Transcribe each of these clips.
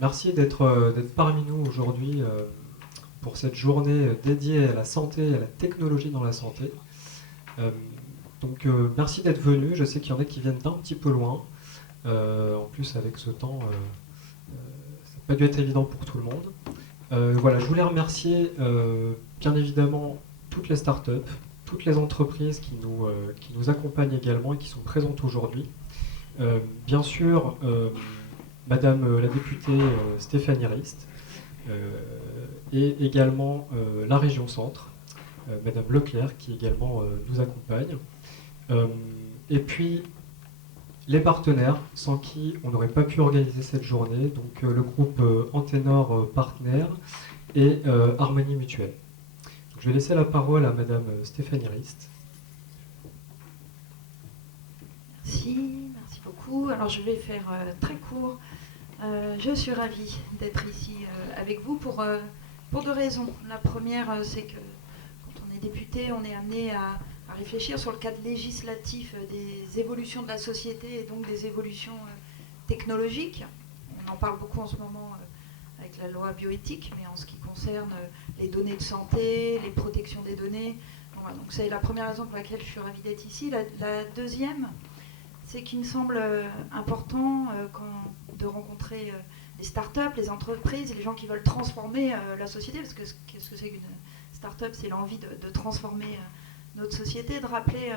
Merci d'être parmi nous aujourd'hui pour cette journée dédiée à la santé et à la technologie dans la santé. Euh, merci d'être venu. Je sais qu'il y en a qui viennent d'un petit peu loin. En plus, avec ce temps, ça n'a pas dû être évident pour tout le monde. Voilà, je voulais remercier bien évidemment toutes les startups, toutes les entreprises qui nous accompagnent également et qui sont présentes aujourd'hui. Bien sûr, Madame la députée Stéphanie Rist, euh, et également la région Centre, Madame Leclerc, qui également nous accompagne. Euh, et puis les partenaires, sans qui on n'aurait pas pu organiser cette journée, donc le groupe Antenor Partner et Harmonie Mutuelle. Donc, je vais laisser la parole à Madame Stéphanie Rist. Merci beaucoup. Alors je vais faire très court. Je suis ravie d'être ici avec vous pour deux raisons. La première, c'est que quand on est député, on est amené à réfléchir sur le cadre législatif des évolutions de la société et donc des évolutions technologiques. On en parle beaucoup en ce moment avec la loi bioéthique, mais en ce qui concerne les données de santé, les protections des données. Voilà, donc c'est la première raison pour laquelle je suis ravie d'être ici. La deuxième, c'est qu'il me semble important de rencontrer les startups, les entreprises, les gens qui veulent transformer la société, parce que qu'est-ce que c'est qu'une startup? C'est l'envie de transformer notre société, de rappeler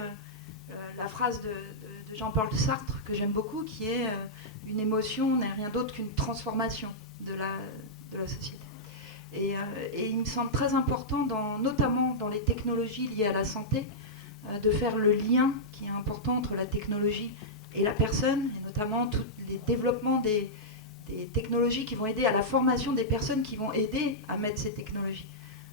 la phrase de Jean-Paul Sartre, que j'aime beaucoup, qui est une émotion n'est rien d'autre qu'une transformation de la société. Et il me semble très important, notamment dans les technologies liées à la santé, de faire le lien qui est important entre la technologie et la personne, et notamment tous les développements des technologies qui vont aider à la formation des personnes qui vont aider à mettre ces technologies.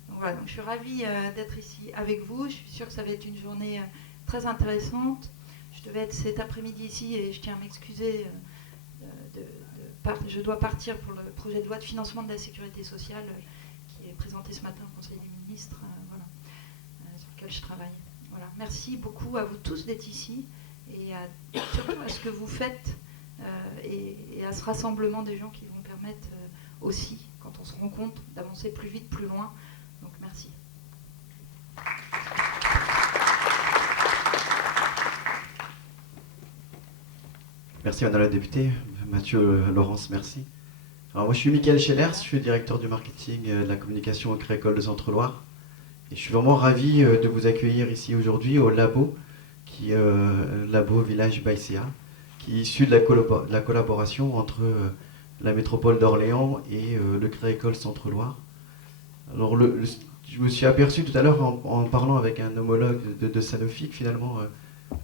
Donc voilà, donc je suis ravie d'être ici avec vous. Je suis sûre que ça va être une journée très intéressante. Je devais être cet après-midi ici et je tiens à m'excuser. Je dois partir pour le projet de loi de financement de la sécurité sociale qui est présenté ce matin au Conseil des ministres, sur lequel je travaille. Voilà. Merci beaucoup à vous tous d'être ici et surtout à ce que vous faites et à ce rassemblement des gens qui vont permettre aussi, quand on se rend compte, d'avancer plus vite, plus loin. Donc merci. Merci Madame la députée. Mathieu Laurence, merci. Alors moi je suis Michael Schellers, je suis directeur du marketing de la communication au Crédit de Centre-Loire. Et je suis vraiment ravi de vous accueillir ici aujourd'hui au labo, qui est Labo Village Baïséa, qui est issu de la collaboration entre la métropole d'Orléans et le Crédit Centre-Loire. Alors je me suis aperçu tout à l'heure en parlant avec un homologue de Sanofi que finalement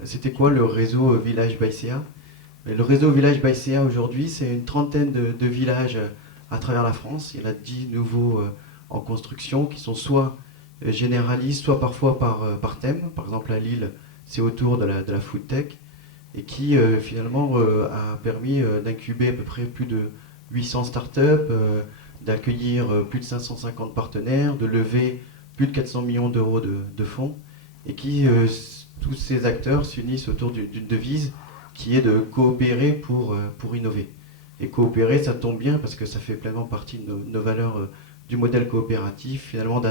c'était quoi le réseau Village Baïséa? Le réseau Village Baïséa aujourd'hui, c'est une trentaine de villages à travers la France. Il y en a 10 nouveaux en construction qui sont soit généralistes, soit parfois par thème. Par exemple, à Lille, c'est autour de la food tech et qui finalement a permis d'incuber à peu près plus de 800 startups, d'accueillir plus de 550 partenaires, de lever plus de 400 millions d'euros de fonds et qui, tous ces acteurs s'unissent autour d'une devise qui est de coopérer pour innover. Et coopérer, ça tombe bien parce que ça fait pleinement partie de nos valeurs du modèle coopératif, finalement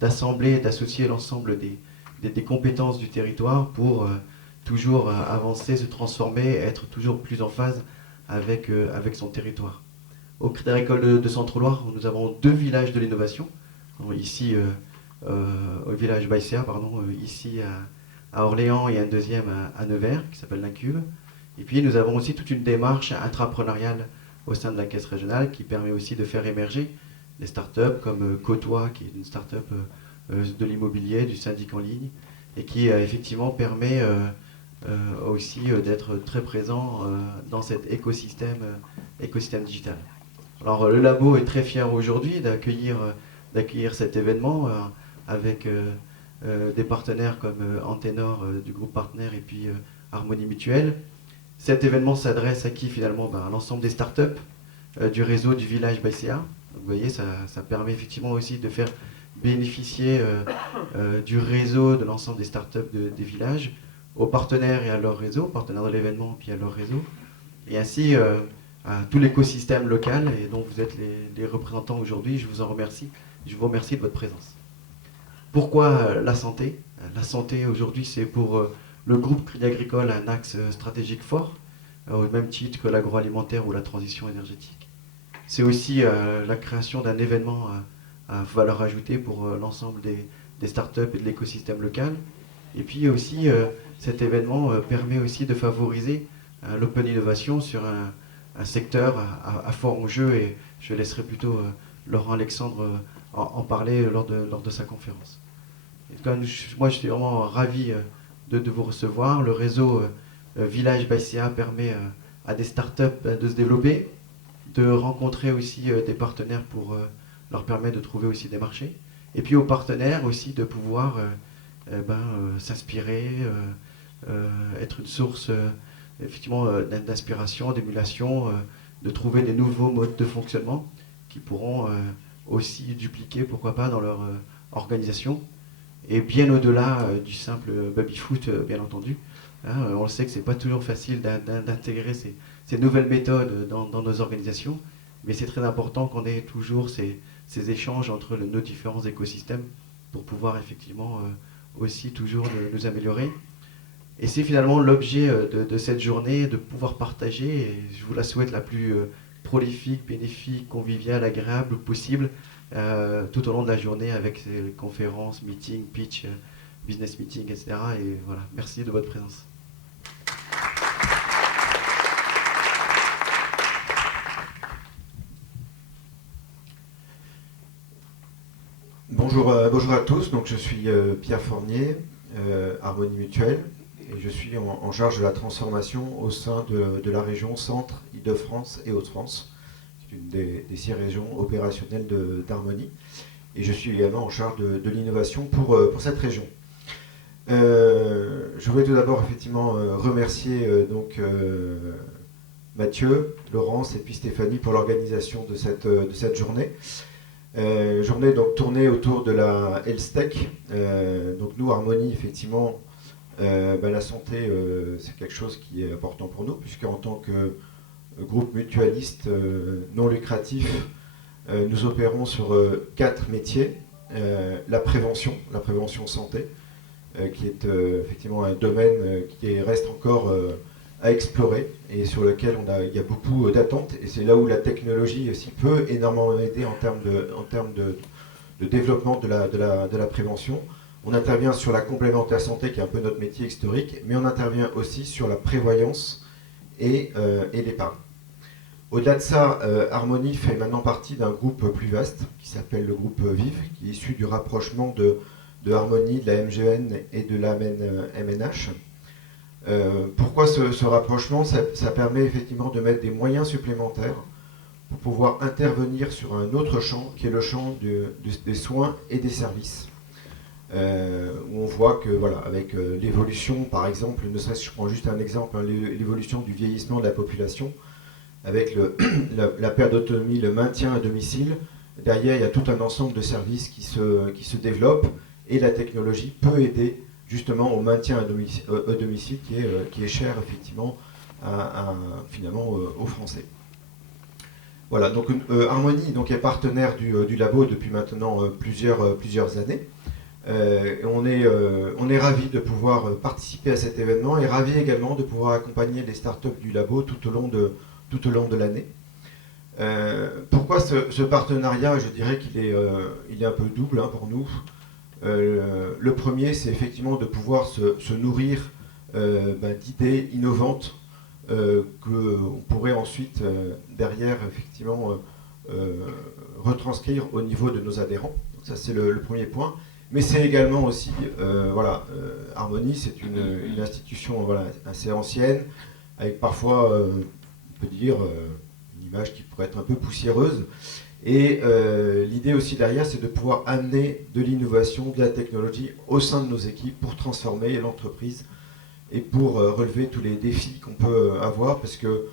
d'assembler et d'associer l'ensemble des compétences du territoire pour toujours avancer, se transformer, être toujours plus en phase avec son territoire. Au Crédit Agricole de Centre-Loire, nous avons 2 villages de l'innovation. Ici, au village Baïséa, ici à Orléans et un deuxième à Nevers qui s'appelle l'Incube. Et puis nous avons aussi toute une démarche intrapreneuriale au sein de la caisse régionale qui permet aussi de faire émerger des startups comme Côtois, qui est une startup de l'immobilier, du syndic en ligne, et qui effectivement permet aussi d'être très présent dans cet écosystème digital. Alors le labo est très fier aujourd'hui d'accueillir cet événement avec des partenaires comme Antenor du groupe Partner et puis Harmonie Mutuelle. Cet événement s'adresse à qui finalement? À l'ensemble des startups du réseau du village Baïséa. Vous voyez, ça permet effectivement aussi de faire bénéficier du réseau de l'ensemble des startups des villages aux partenaires et à leur réseau, partenaires de l'événement puis à leur réseau. Et ainsi, à tout l'écosystème local et dont vous êtes les représentants aujourd'hui. Je vous en remercie. Je vous remercie de votre présence. Pourquoi la santé? La santé aujourd'hui, c'est pour le groupe Crédit Agricole un axe stratégique fort, au même titre que l'agroalimentaire ou la transition énergétique. C'est aussi la création d'un événement à valeur ajoutée pour l'ensemble des startups et de l'écosystème local. Et puis aussi, cet événement permet aussi de favoriser l'open innovation sur un secteur à fort enjeu, et je laisserai plutôt Laurent Alexandre en parler lors de sa conférence. Et moi, je suis vraiment ravi de vous recevoir. Le réseau Village BCA permet à des startups de se développer, de rencontrer aussi des partenaires pour leur permettre de trouver aussi des marchés, et puis aux partenaires aussi de pouvoir s'inspirer, être une source effectivement d'inspiration, d'émulation, de trouver des nouveaux modes de fonctionnement qui pourront aussi dupliquer, pourquoi pas, dans leur organisation, et bien au-delà du simple baby-foot, bien entendu. Hein, on le sait que c'est pas toujours facile d'intégrer ces nouvelles méthodes dans nos organisations, mais c'est très important qu'on ait toujours ces échanges entre nos différents écosystèmes pour pouvoir effectivement aussi toujours nous améliorer. Et c'est finalement l'objet de cette journée, de pouvoir partager, et je vous la souhaite la plus prolifique, bénéfique, conviviale, agréable possible, tout au long de la journée, avec ces conférences, meetings, pitch, business meeting, etc. Et voilà, merci de votre présence. Bonjour à tous, donc je suis Pierre Fournier, Harmonie Mutuelle, et je suis en charge de la transformation au sein de la région Centre, Île-de-France et Hauts-de-France. C'est une des 6 régions opérationnelles d'Harmonie, et je suis également en charge de l'innovation pour cette région. Je voulais tout d'abord effectivement remercier Mathieu, Laurence et puis Stéphanie pour l'organisation de cette journée. Journée donc tournée autour de la Health Tech. Donc nous, Harmonie, effectivement, la santé, c'est quelque chose qui est important pour nous, puisqu'en tant que groupe mutualiste non lucratif, nous opérons sur 4 métiers. La prévention santé, qui est effectivement un domaine qui reste encore à explorer et sur lequel il y a beaucoup d'attentes, et c'est là où la technologie aussi peut énormément aider en termes de développement de la prévention. On intervient sur la complémentaire santé, qui est un peu notre métier historique, mais on intervient aussi sur la prévoyance et l'épargne. Au-delà de ça, Harmonie fait maintenant partie d'un groupe plus vaste qui s'appelle le groupe VIV, qui est issu du rapprochement de Harmonie, de la MGN et de la MNH. Pourquoi ce rapprochement? Ça permet effectivement de mettre des moyens supplémentaires pour pouvoir intervenir sur un autre champ, qui est le champ des soins et des services. Où on voit que, voilà, avec l'évolution, par exemple, ne serait-ce, je prends juste un exemple, hein, l'évolution du vieillissement de la population, avec la perte d'autonomie, le maintien à domicile, derrière il y a tout un ensemble de services qui se développent, et la technologie peut aider justement au maintien à domicile qui est cher effectivement finalement aux Français. Voilà, donc Harmonie donc, est partenaire du labo depuis maintenant plusieurs années. On est ravis de pouvoir participer à cet événement, et ravis également de pouvoir accompagner les startups du labo tout au long de l'année. Pourquoi ce partenariat? Je dirais qu'il est un peu double, hein, pour nous. Le premier, c'est effectivement de pouvoir se nourrir d'idées innovantes qu'on pourrait ensuite derrière effectivement retranscrire au niveau de nos adhérents. Donc ça, c'est le premier point. Mais c'est également aussi, Harmonie, c'est une institution assez ancienne, avec parfois, on peut dire, une image qui pourrait être un peu poussiéreuse. Et l'idée aussi derrière, c'est de pouvoir amener de l'innovation, de la technologie au sein de nos équipes pour transformer l'entreprise et pour relever tous les défis qu'on peut avoir, parce que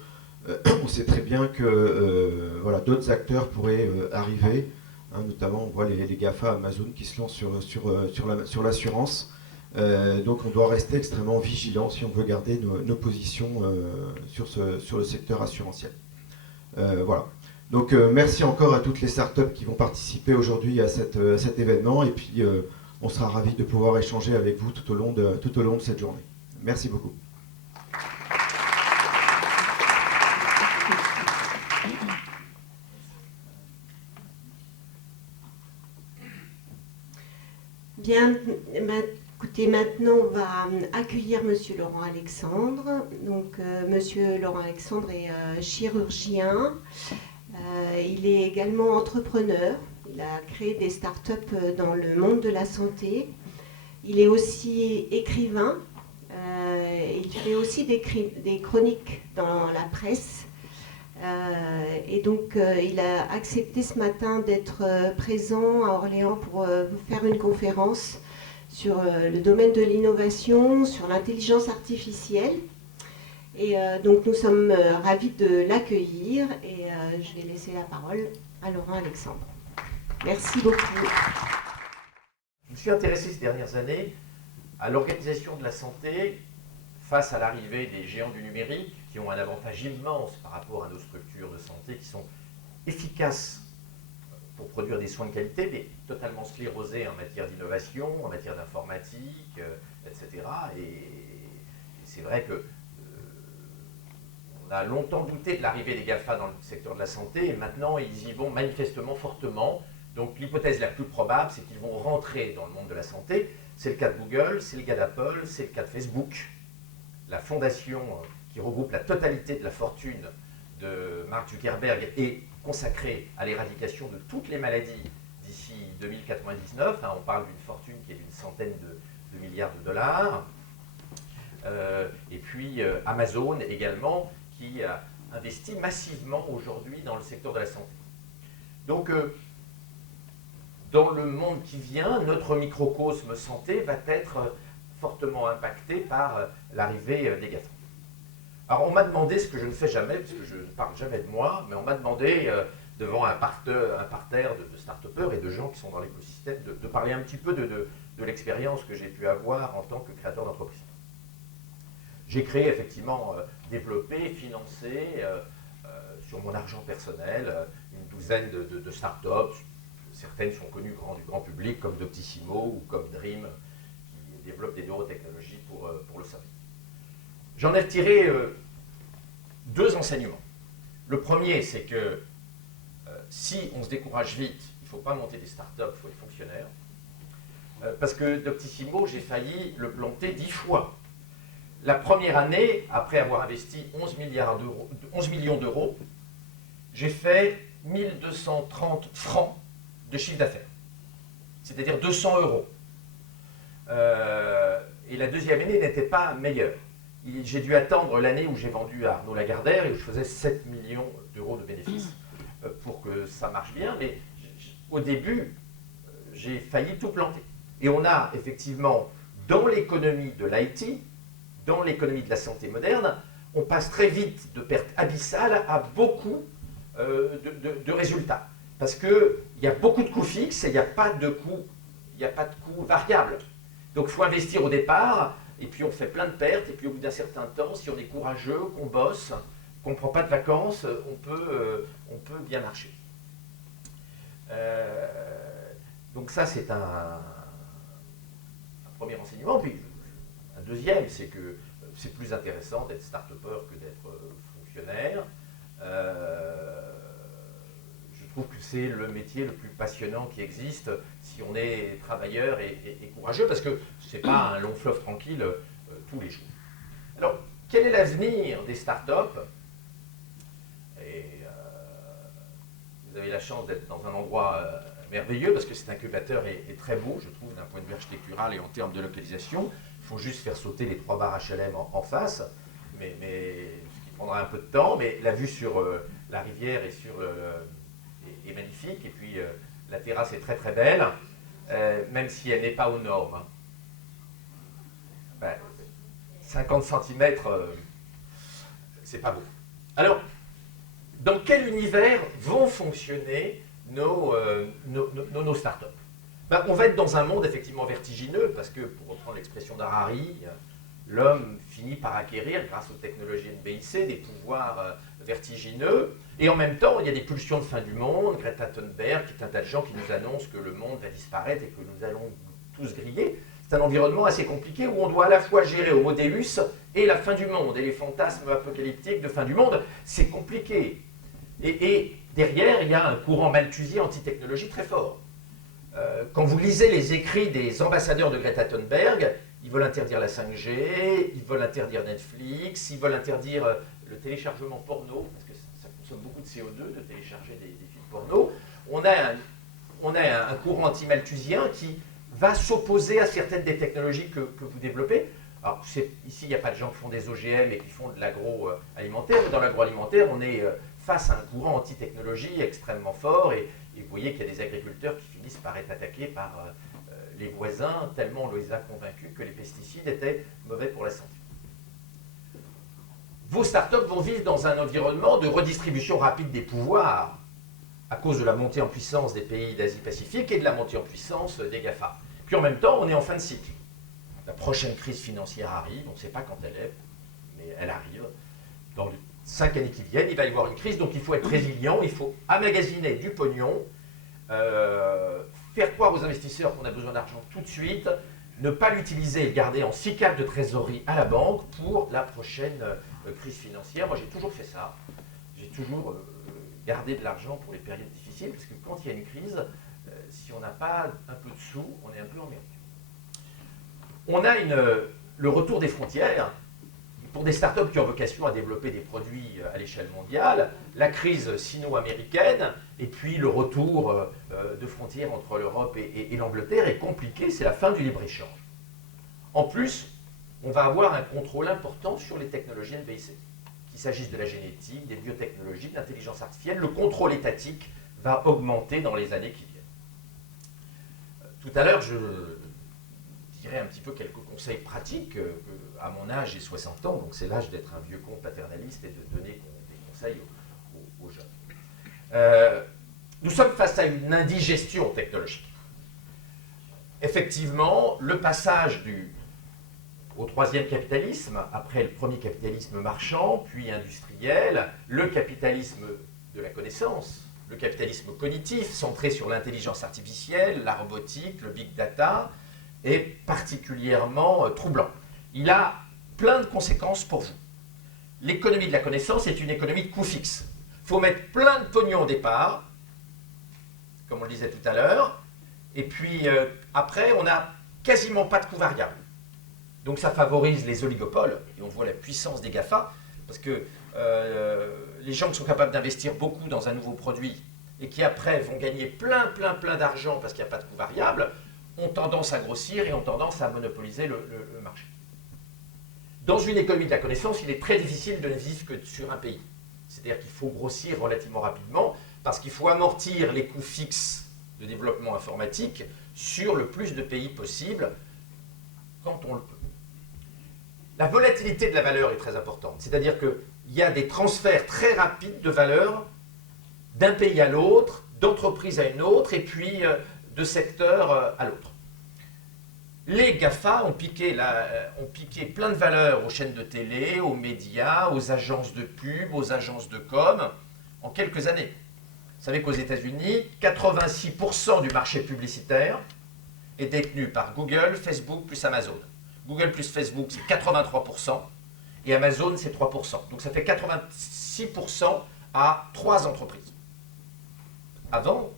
on sait très bien que d'autres acteurs pourraient arriver, hein, notamment on voit les GAFA, Amazon qui se lancent sur l'assurance. Donc on doit rester extrêmement vigilant si on veut garder nos positions sur le secteur assurantiel. Voilà. Donc merci encore à toutes les startups qui vont participer aujourd'hui à cet événement, et puis on sera ravis de pouvoir échanger avec vous tout au long de cette journée. Merci beaucoup. Bien, écoutez, maintenant on va accueillir Monsieur Laurent Alexandre. Donc, Monsieur Laurent Alexandre est chirurgien. Il est également entrepreneur. Il a créé des startups dans le monde de la santé. Il est aussi écrivain. Il fait aussi des chroniques dans la presse. Et donc, il a accepté ce matin d'être présent à Orléans pour vous faire une conférence sur le domaine de l'innovation, sur l'intelligence artificielle. Et donc, nous sommes ravis de l'accueillir, et je vais laisser la parole à Laurent Alexandre. Merci beaucoup. Je me suis intéressé ces dernières années à l'organisation de la santé face à l'arrivée des géants du numérique, qui ont un avantage immense par rapport à nos structures de santé, qui sont efficaces pour produire des soins de qualité, mais totalement sclérosées en matière d'innovation, en matière d'informatique, etc. Et c'est vrai que on a longtemps douté de l'arrivée des GAFA dans le secteur de la santé, et maintenant ils y vont manifestement fortement. Donc l'hypothèse la plus probable, c'est qu'ils vont rentrer dans le monde de la santé. C'est le cas de Google, c'est le cas d'Apple, c'est le cas de Facebook. La fondation qui regroupe la totalité de la fortune de Mark Zuckerberg est consacrée à l'éradication de toutes les maladies d'ici 2099. On parle d'une fortune qui est d'une centaine de milliards de dollars. Et puis Amazon également, qui a investi massivement aujourd'hui dans le secteur de la santé. Donc, dans le monde qui vient, notre microcosme santé va être fortement impacté par l'arrivée des GAFA. Alors on m'a demandé, ce que je ne fais jamais, parce que je ne parle jamais de moi, mais on m'a demandé, devant un parterre de start-upers et de gens qui sont dans l'écosystème, de parler un petit peu de l'expérience que j'ai pu avoir en tant que créateur d'entreprise. J'ai créé, effectivement, développé, financé, sur mon argent personnel, une douzaine de start-up. Certaines sont connues du grand public, comme Doctissimo ou comme Dream, qui développent des neurotechnologies pour le sommeil. J'en ai retiré deux enseignements. Le premier, c'est que si on se décourage vite, il ne faut pas monter des start-up, il faut être fonctionnaire. Parce que Doctissimo, j'ai failli le planter 10 fois. La première année, après avoir investi 11 millions d'euros, j'ai fait 1230 francs de chiffre d'affaires, c'est-à-dire 200 euros. Et la deuxième année n'était pas meilleure. J'ai dû attendre l'année où j'ai vendu à Arnaud Lagardère et où je faisais 7 millions d'euros de bénéfices pour que ça marche bien. Mais au début, j'ai failli tout planter. Et on a effectivement, dans l'économie de l'IT, dans l'économie de la santé moderne, on passe très vite de pertes abyssales à beaucoup de résultats. Parce qu'il y a beaucoup de coûts fixes et il n'y a pas de coûts variables. Donc il faut investir au départ, et puis on fait plein de pertes, et puis au bout d'un certain temps, si on est courageux, qu'on bosse, qu'on ne prend pas de vacances, on peut bien marcher. Donc ça, c'est un premier enseignement. Puis un deuxième, c'est que c'est plus intéressant d'être start-upper que d'être fonctionnaire. Je trouve que c'est le métier le plus passionnant qui existe si on est travailleur et courageux, parce que ce n'est pas un long fleuve tranquille tous les jours. Alors, quel est l'avenir des startups? Et vous avez la chance d'être dans un endroit merveilleux, parce que cet incubateur est très beau, je trouve, d'un point de vue architectural et en termes de localisation. Il faut juste faire sauter les 3 barres HLM en face, mais ce qui prendra un peu de temps, mais la vue sur la rivière et sur est magnifique, et puis la terrasse est très très belle, même si elle n'est pas aux normes. 50 cm, c'est pas beau. Alors, dans quel univers vont fonctionner nos startups? On va être dans un monde effectivement vertigineux, parce que, pour reprendre l'expression d'Harari, l'homme finit par acquérir, grâce aux technologies NBIC, des pouvoirs vertigineux. Et en même temps, il y a des pulsions de fin du monde, Greta Thunberg, qui est un tas de gens qui nous annoncent que le monde va disparaître et que nous allons tous griller. C'est un environnement assez compliqué où on doit à la fois gérer Homo Deus et la fin du monde, et les fantasmes apocalyptiques de fin du monde. C'est compliqué. Et derrière, il y a un courant malthusien anti-technologie très fort. Quand vous lisez les écrits des ambassadeurs de Greta Thunberg, ils veulent interdire la 5G, ils veulent interdire Netflix, ils veulent interdire le téléchargement porno, parce que ça consomme beaucoup de CO2 de télécharger des films porno. On a un courant anti-malthusien qui va s'opposer à certaines des technologies que vous développez. Alors, ici, il n'y a pas de gens qui font des OGM et qui font de l'agroalimentaire, mais dans l'agroalimentaire, on est face à un courant anti-technologie extrêmement fort, et vous voyez qu'il y a des agriculteurs qui finissent par être attaqués par les voisins, tellement on les a convaincus que les pesticides étaient mauvais pour la santé. Vos startups vont vivre dans un environnement de redistribution rapide des pouvoirs, à cause de la montée en puissance des pays d'Asie-Pacifique et de la montée en puissance des GAFA. Puis en même temps, on est en fin de cycle. La prochaine crise financière arrive, on ne sait pas quand elle est, mais elle arrive. Dans les 5 années qui viennent, il va y avoir une crise, donc il faut être résilient, il faut emmagasiner du pognon, faire croire aux investisseurs qu'on a besoin d'argent tout de suite, ne pas l'utiliser et le garder en 6 caps de trésorerie à la banque pour la prochaine crise financière. Moi, j'ai toujours fait ça. J'ai toujours gardé de l'argent pour les périodes difficiles, parce que quand il y a une crise, si on n'a pas un peu de sous, on est un peu emmerdé. On a le retour des frontières. Pour des startups qui ont vocation à développer des produits à l'échelle mondiale, la crise sino-américaine et puis le retour de frontières entre l'Europe et l'Angleterre est compliqué, c'est la fin du libre-échange. En plus, on va avoir un contrôle important sur les technologies NBIC. Qu'il s'agisse de la génétique, des biotechnologies, de l'intelligence artificielle, le contrôle étatique va augmenter dans les années qui viennent. Tout à l'heure, je dirais un petit peu quelques conseils pratiques. À mon âge, j'ai 60 ans, donc c'est l'âge d'être un vieux con paternaliste et de donner des conseils aux jeunes. Nous sommes face à une indigestion technologique. Effectivement, le passage au troisième capitalisme, après le premier capitalisme marchand, puis industriel, le capitalisme de la connaissance, le capitalisme cognitif, centré sur l'intelligence artificielle, la robotique, le big data, est particulièrement troublant. Il a plein de conséquences pour vous. L'économie de la connaissance est une économie de coûts fixes. Il faut mettre plein de pognon au départ, comme on le disait tout à l'heure, et puis après, on n'a quasiment pas de coûts variables. Donc ça favorise les oligopoles, et on voit la puissance des GAFA, parce que les gens qui sont capables d'investir beaucoup dans un nouveau produit, et qui après vont gagner plein d'argent parce qu'il n'y a pas de coûts variables, ont tendance à grossir et ont tendance à monopoliser le marché. Dans une économie de la connaissance, il est très difficile de ne vivre que sur un pays. C'est-à-dire qu'il faut grossir relativement rapidement parce qu'il faut amortir les coûts fixes de développement informatique sur le plus de pays possible quand on le peut. La volatilité de la valeur est très importante. C'est-à-dire qu'il y a des transferts très rapides de valeur d'un pays à l'autre, d'entreprise à une autre, et puis de secteur à l'autre. Les GAFA ont piqué plein de valeurs aux chaînes de télé, aux médias, aux agences de pub, aux agences de com, en quelques années. Vous savez qu'aux États-Unis, 86% du marché publicitaire est détenu par Google, Facebook plus Amazon. Google plus Facebook, c'est 83%, et Amazon, c'est 3%. Donc ça fait 86% à 3 entreprises. Avant,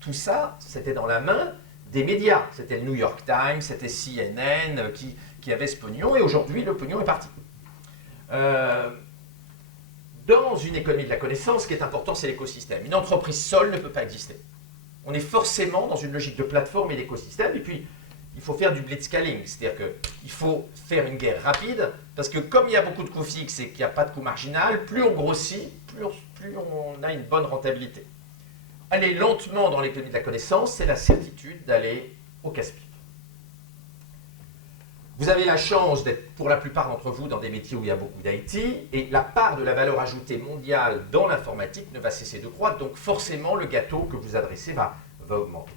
tout ça, c'était dans la main des médias. C'était le New York Times, c'était CNN qui avait ce pognon, et aujourd'hui, le pognon est parti. Dans une économie de la connaissance, ce qui est important, c'est l'écosystème. Une entreprise seule ne peut pas exister. On est forcément dans une logique de plateforme et d'écosystème, et puis il faut faire du blitzscaling, c'est-à-dire qu'il faut faire une guerre rapide, parce que comme il y a beaucoup de coûts fixes et qu'il n'y a pas de coût marginal, plus on grossit, plus on a une bonne rentabilité. Aller lentement dans l'économie de la connaissance, c'est la certitude d'aller au casse-pipe. Vous avez la chance d'être, pour la plupart d'entre vous, dans des métiers où il y a beaucoup d'IT, et la part de la valeur ajoutée mondiale dans l'informatique ne va cesser de croître, donc forcément le gâteau que vous adressez va augmenter.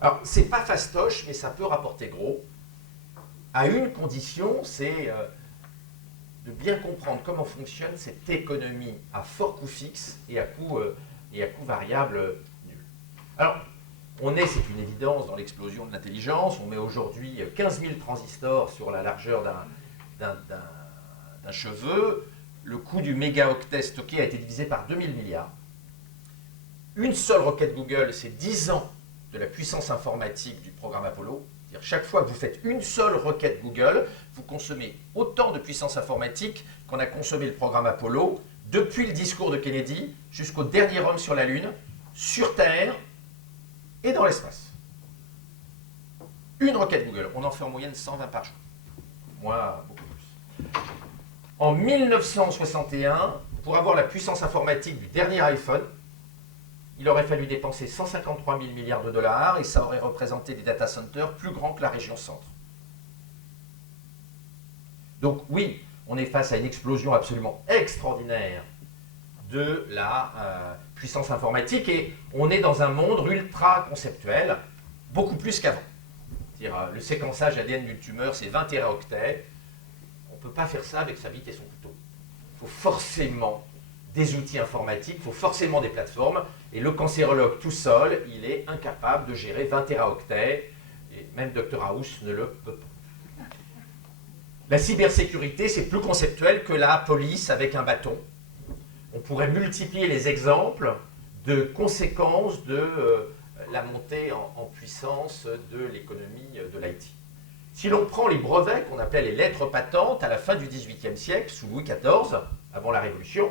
Alors, c'est pas fastoche, mais ça peut rapporter gros. à une condition, c'est de bien comprendre comment fonctionne cette économie à fort coût fixe et à coût variable nul. Alors, on est, c'est une évidence, dans l'explosion de l'intelligence. On met aujourd'hui 15 000 transistors sur la largeur d'un cheveu. Le coût du mégaoctet stocké a été divisé par 2000 milliards. Une seule requête Google, c'est 10 ans de la puissance informatique du programme Apollo. C'est-à-dire chaque fois que vous faites une seule requête Google, vous consommez autant de puissance informatique qu'en a consommé le programme Apollo, depuis le discours de Kennedy jusqu'au dernier homme sur la Lune, sur Terre et dans l'espace. Une requête Google, on en fait en moyenne 120 par jour. Moi, beaucoup plus. En 1961, pour avoir la puissance informatique du dernier iPhone, il aurait fallu dépenser 153 000 milliards de dollars et ça aurait représenté des data centers plus grands que la région centre. Donc oui, on est face à une explosion absolument extraordinaire de la puissance informatique et on est dans un monde ultra conceptuel, beaucoup plus qu'avant. C'est-à-dire le séquençage ADN d'une tumeur, c'est 20 téraoctets. On ne peut pas faire ça avec sa bite et son couteau. Il faut forcément des outils informatiques, il faut forcément des plateformes. Et le cancérologue tout seul, il est incapable de gérer 20 téraoctets. Et même Dr House ne le peut pas. La cybersécurité, c'est plus conceptuel que la police avec un bâton. On pourrait multiplier les exemples de conséquences de la montée en puissance de l'économie de l'IT. Si l'on prend les brevets qu'on appelait les lettres patentes à la fin du XVIIIe siècle, sous Louis XIV, avant la Révolution,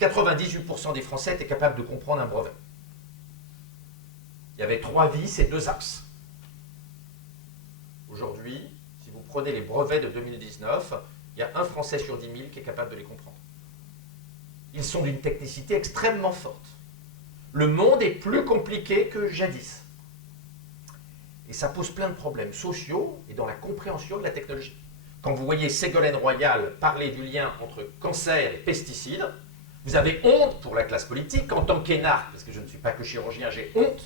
98% des Français étaient capables de comprendre un brevet. Il y avait 3 vis et 2 axes. Aujourd'hui, si vous prenez les brevets de 2019, il y a un Français sur 10 000 qui est capable de les comprendre. Ils sont d'une technicité extrêmement forte. Le monde est plus compliqué que jadis. Et ça pose plein de problèmes sociaux et dans la compréhension de la technologie. Quand vous voyez Ségolène Royal parler du lien entre cancer et pesticides, vous avez honte pour la classe politique en tant qu'énarque, parce que je ne suis pas que chirurgien, j'ai honte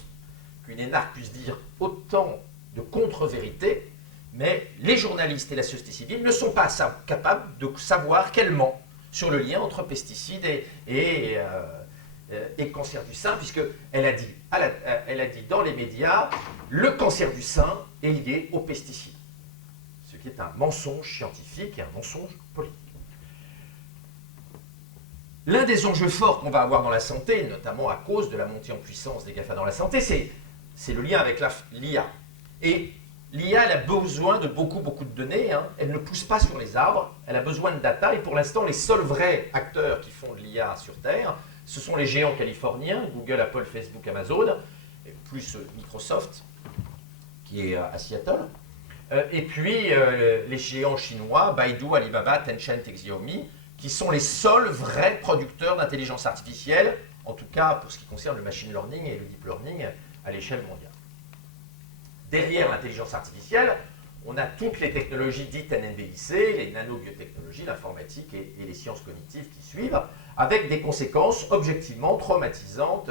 qu'une énarque puisse dire autant de contre-vérités, mais les journalistes et la société civile ne sont pas capables de savoir qu'elle ment sur le lien entre pesticides et cancer du sein, puisqu'elle a dit dans les médias, le cancer du sein est lié aux pesticides. Ce qui est un mensonge scientifique et un mensonge politique. L'un des enjeux forts qu'on va avoir dans la santé, notamment à cause de la montée en puissance des GAFA dans la santé, c'est le lien avec l'IA. Et l'IA, elle a besoin de beaucoup de données. Hein. Elle ne pousse pas sur les arbres, elle a besoin de data. Et pour l'instant, les seuls vrais acteurs qui font de l'IA sur Terre, ce sont les géants californiens, Google, Apple, Facebook, Amazon, et plus Microsoft, qui est à Seattle. Et puis les géants chinois, Baidu, Alibaba, Tencent et Xiaomi, qui sont les seuls vrais producteurs d'intelligence artificielle, en tout cas pour ce qui concerne le machine learning et le deep learning à l'échelle mondiale. Derrière l'intelligence artificielle, on a toutes les technologies dites NNBIC, les nanobiotechnologies, l'informatique et les sciences cognitives qui suivent, avec des conséquences objectivement traumatisantes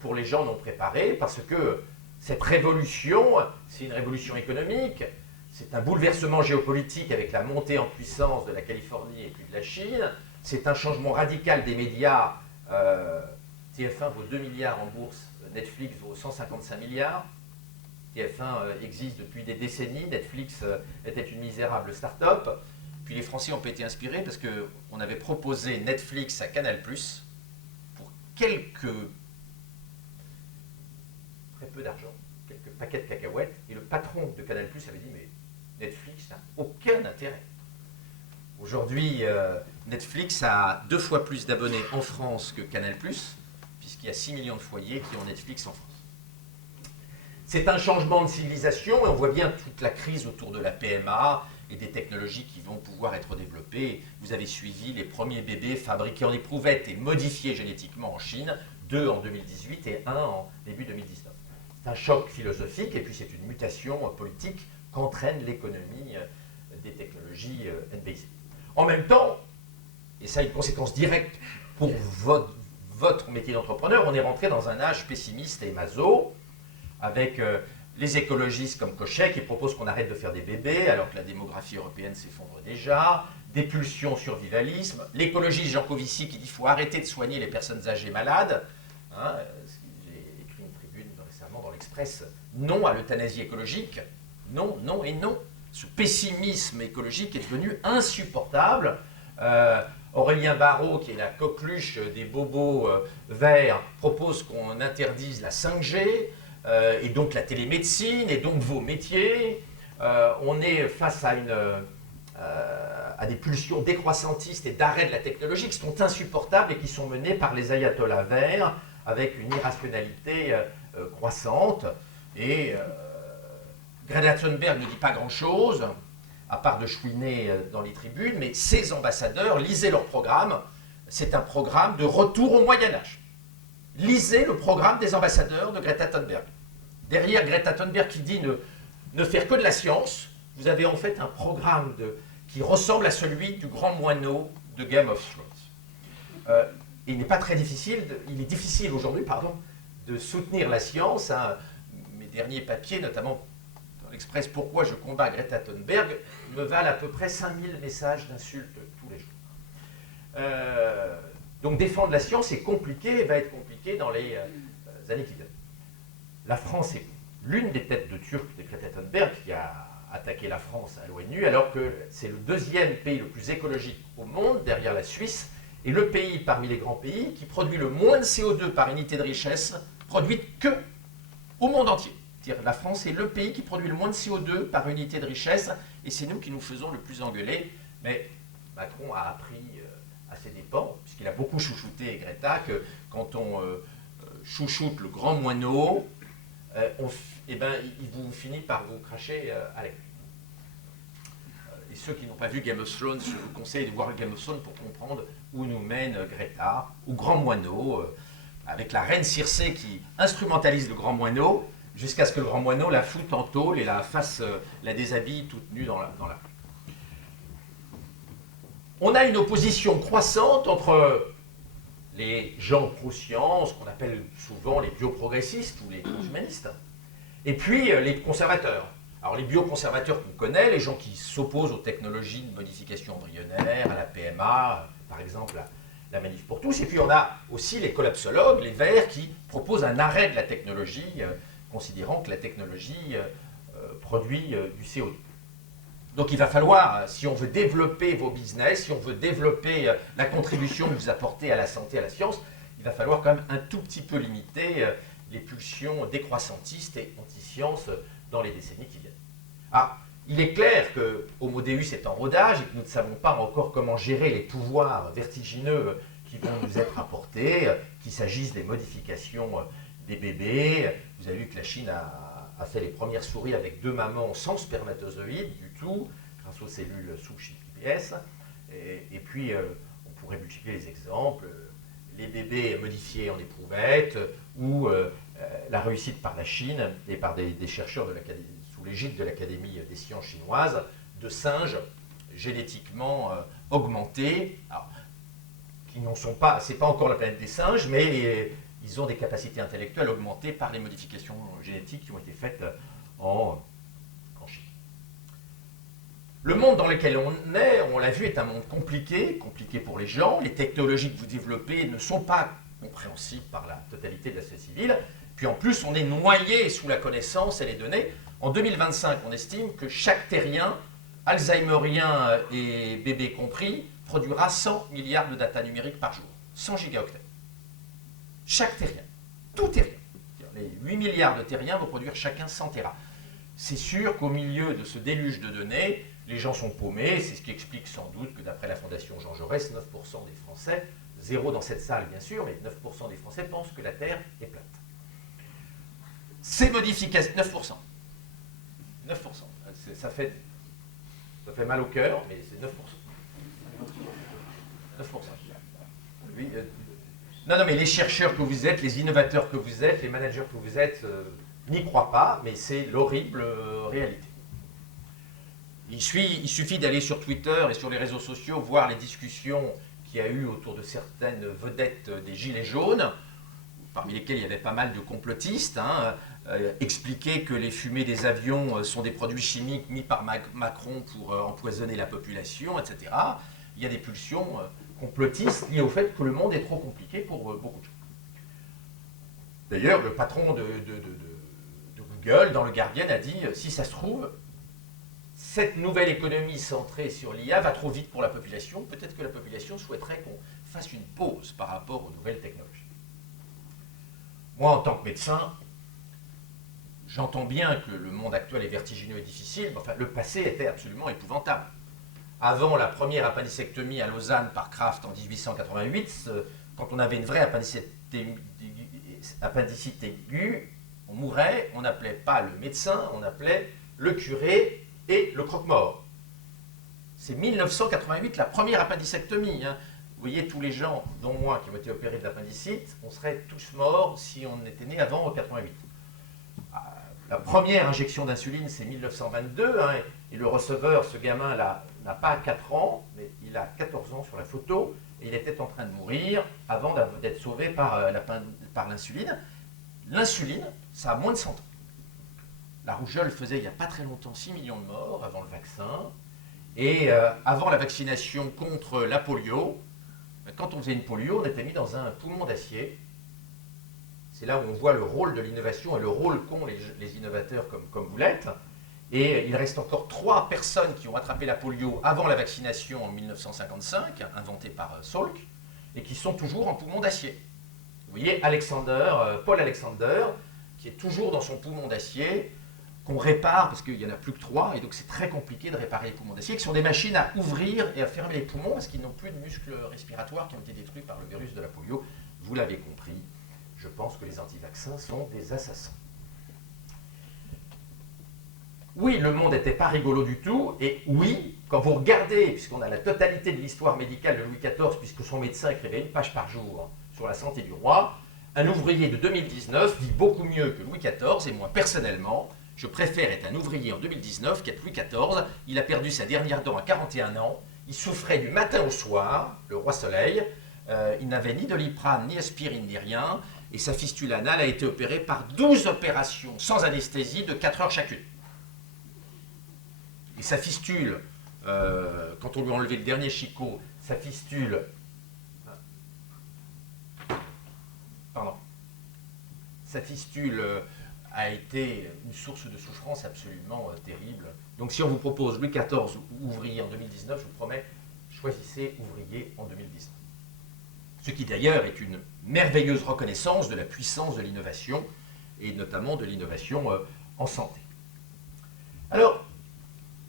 pour les gens non préparés, parce que cette révolution, c'est une révolution économique, c'est un bouleversement géopolitique avec la montée en puissance de la Californie et puis de la Chine. C'est un changement radical des médias. TF1 vaut 2 milliards en bourse, Netflix vaut 155 milliards. TF1 existe depuis des décennies, Netflix était une misérable start-up. Puis les Français ont été inspirés parce qu'on avait proposé Netflix à Canal+, pour très peu d'argent, quelques paquets de cacahuètes. Et le patron de Canal+ avait dit, mais Netflix n'a aucun intérêt. Aujourd'hui, Netflix a 2 fois plus d'abonnés en France que Canal+, puisqu'il y a 6 millions de foyers qui ont Netflix en France. C'est un changement de civilisation et on voit bien toute la crise autour de la PMA et des technologies qui vont pouvoir être développées. Vous avez suivi les premiers bébés fabriqués en éprouvette et modifiés génétiquement en Chine, 2 en 2018 et 1 en début 2019. C'est un choc philosophique et puis c'est une mutation politique qu'entraîne l'économie des technologies NBIC. En même temps, et ça a une conséquence directe pour votre métier d'entrepreneur, on est rentré dans un âge pessimiste et maso, avec les écologistes comme Cochet qui proposent qu'on arrête de faire des bébés alors que la démographie européenne s'effondre déjà, des pulsions survivalisme, l'écologiste Jean Covici qui dit qu'il faut arrêter de soigner les personnes âgées malades. Hein, j'ai écrit une tribune récemment dans l'Express, non à l'euthanasie écologique, non, non et non. Ce pessimisme écologique est devenu insupportable. Aurélien Barraud, qui est la coqueluche des bobos verts, propose qu'on interdise la 5G, et donc la télémédecine, et donc vos métiers. On est face à des pulsions décroissantistes et d'arrêt de la technologie qui sont insupportables et qui sont menées par les ayatollahs verts avec une irrationalité croissante. Et Greta Thunberg ne dit pas grand-chose, à part de chouiner dans les tribunes, mais ces ambassadeurs, lisez leur programme, c'est un programme de retour au Moyen-Âge. Lisez le programme des ambassadeurs de Greta Thunberg. Derrière Greta Thunberg qui dit ne faire que de la science, vous avez en fait un programme qui ressemble à celui du grand moineau de Game of Thrones. Il n'est pas très difficile, il est difficile aujourd'hui, de soutenir la science. Hein. Mes derniers papiers, notamment dans l'Express, pourquoi je combats Greta Thunberg, me valent à peu près 5000 messages d'insultes tous les jours. Donc défendre la science est compliqué et va être compliqué dans les années qui viennent. La France est l'une des têtes de turc de Greta Thunberg qui a attaqué la France à l'ONU, alors que c'est le deuxième pays le plus écologique au monde, derrière la Suisse, et le pays parmi les grands pays qui produit le moins de CO2 par unité de richesse, produite que au monde entier. C'est-à-dire la France est le pays qui produit le moins de CO2 par unité de richesse, et c'est nous qui nous faisons le plus engueuler. Mais Macron a appris à ses dépens, puisqu'il a beaucoup chouchouté Greta, que quand on chouchoute le grand moineau, il vous finit par vous cracher à la queue. Et ceux qui n'ont pas vu Game of Thrones, je vous conseille de voir Game of Thrones pour comprendre où nous mène Greta, au grand moineau, avec la reine Circé qui instrumentalise le grand moineau, jusqu'à ce que le grand moineau la foute en tôle et la déshabille toute nue dans la rue. On a une opposition croissante entre les gens pro-science, qu'on appelle souvent les bioprogressistes ou les transhumanistes, et puis les conservateurs. Alors les bioconservateurs qu'on connaît, les gens qui s'opposent aux technologies de modification embryonnaire, à la PMA, par exemple la Manif pour tous, et puis on a aussi les collapsologues, les Verts, qui proposent un arrêt de la technologie, considérant que la technologie produit du CO2. Donc il va falloir, si on veut développer vos business, si on veut développer la contribution que vous apportez à la santé, à la science, il va falloir quand même un tout petit peu limiter les pulsions décroissantistes et anti-science dans les décennies qui viennent. Ah, il est clair que Homo Deus est en rodage et que nous ne savons pas encore comment gérer les pouvoirs vertigineux qui vont nous être apportés, qu'il s'agisse des modifications des bébés. Vous avez vu que la Chine a fait les premières souris avec 2 mamans sans spermatozoïdes du tout, grâce aux cellules souches IPS. Et puis, on pourrait multiplier les exemples. Les bébés modifiés en éprouvettes, ou la réussite par la Chine et par des chercheurs sous l'égide de l'Académie des sciences chinoises, de singes génétiquement augmentés, alors, qui n'en sont pas, c'est pas encore la planète des singes, mais ils ont des capacités intellectuelles augmentées par les modifications génétiques qui ont été faites en Chine. Le monde dans lequel on est, on l'a vu, est un monde compliqué pour les gens. Les technologies que vous développez ne sont pas compréhensibles par la totalité de la société civile. Puis en plus, on est noyé sous la connaissance et les données. En 2025, on estime que chaque terrien, alzheimerien et bébé compris, produira 100 milliards de data numériques par jour. 100 gigaoctets. Chaque terrien. Tout terrien. Les 8 milliards de terriens vont produire chacun 100 téra. C'est sûr qu'au milieu de ce déluge de données, les gens sont paumés. C'est ce qui explique sans doute que d'après la Fondation Jean Jaurès, 9% des Français, 0 dans cette salle bien sûr, mais 9% des Français pensent que la Terre est plate. Ces modifications, 9%. 9%. Ça fait mal au cœur, mais c'est 9%. 9%. Oui, non, mais les chercheurs que vous êtes, les innovateurs que vous êtes, les managers que vous êtes, n'y croient pas, mais c'est l'horrible réalité. Il suffit d'aller sur Twitter et sur les réseaux sociaux voir les discussions qu'il y a eu autour de certaines vedettes des Gilets jaunes, parmi lesquels il y avait pas mal de complotistes, expliquer que les fumées des avions sont des produits chimiques mis par Macron pour empoisonner la population, etc. Il y a des pulsions complotistes liées au fait que le monde est trop compliqué pour beaucoup de gens. D'ailleurs, le patron de Google, dans le Guardian, a dit, si ça se trouve, cette nouvelle économie centrée sur l'IA va trop vite pour la population. Peut-être que la population souhaiterait qu'on fasse une pause par rapport aux nouvelles technologies. Moi, en tant que médecin, j'entends bien que le monde actuel est vertigineux et difficile, mais enfin, le passé était absolument épouvantable. Avant la première appendicectomie à Lausanne par Kraft en 1888, quand on avait une vraie appendicite aiguë, on mourait, on n'appelait pas le médecin, on appelait le curé et le croque-mort. C'est 1988, la première appendicectomie. Hein. Vous voyez, tous les gens, dont moi, qui ont été opérés de l'appendicite, on serait tous morts si on était né avant 88. La première injection d'insuline, c'est 1922, hein, et le receveur, ce gamin là, n'a pas 4 ans, mais il a 14 ans sur la photo, et il était en train de mourir avant d'être sauvé par l'insuline. L'insuline, ça a moins de 100 ans. La rougeole faisait il n'y a pas très longtemps 6 millions de morts avant le vaccin, et avant la vaccination contre la polio, quand on faisait une polio, on était mis dans un poumon d'acier. C'est là où on voit le rôle de l'innovation et le rôle qu'ont les innovateurs comme vous l'êtes. Et il reste encore 3 personnes qui ont attrapé la polio avant la vaccination en 1955, inventée par Salk, et qui sont toujours en poumon d'acier. Vous voyez Paul Alexander, qui est toujours dans son poumon d'acier, qu'on répare, parce qu'il n'y en a plus que 3, et donc c'est très compliqué de réparer les poumons d'acier, qui sont des machines à ouvrir et à fermer les poumons, parce qu'ils n'ont plus de muscles respiratoires qui ont été détruits par le virus de la polio. Vous l'avez compris. Je pense que les anti-vaccins sont des assassins. Oui, le monde n'était pas rigolo du tout, et oui, quand vous regardez, puisqu'on a la totalité de l'histoire médicale de Louis XIV, puisque son médecin écrivait 1 page par jour sur la santé du roi, un ouvrier de 2019 vit beaucoup mieux que Louis XIV, et moi personnellement, je préfère être un ouvrier en 2019 qu'être Louis XIV. Il a perdu sa dernière dent à 41 ans, il souffrait du matin au soir, le roi soleil, il n'avait ni Doliprane, ni aspirine, ni rien, et sa fistule anale a été opérée par 12 opérations sans anesthésie de 4 heures chacune. Et sa fistule, quand on lui a enlevé le dernier chicot, sa fistule... Sa fistule a été une source de souffrance absolument terrible. Donc si on vous propose Louis XIV ouvrier en 2019, je vous promets, choisissez ouvrier en 2019. Ce qui d'ailleurs est une merveilleuse reconnaissance de la puissance de l'innovation, et notamment de l'innovation en santé. Alors,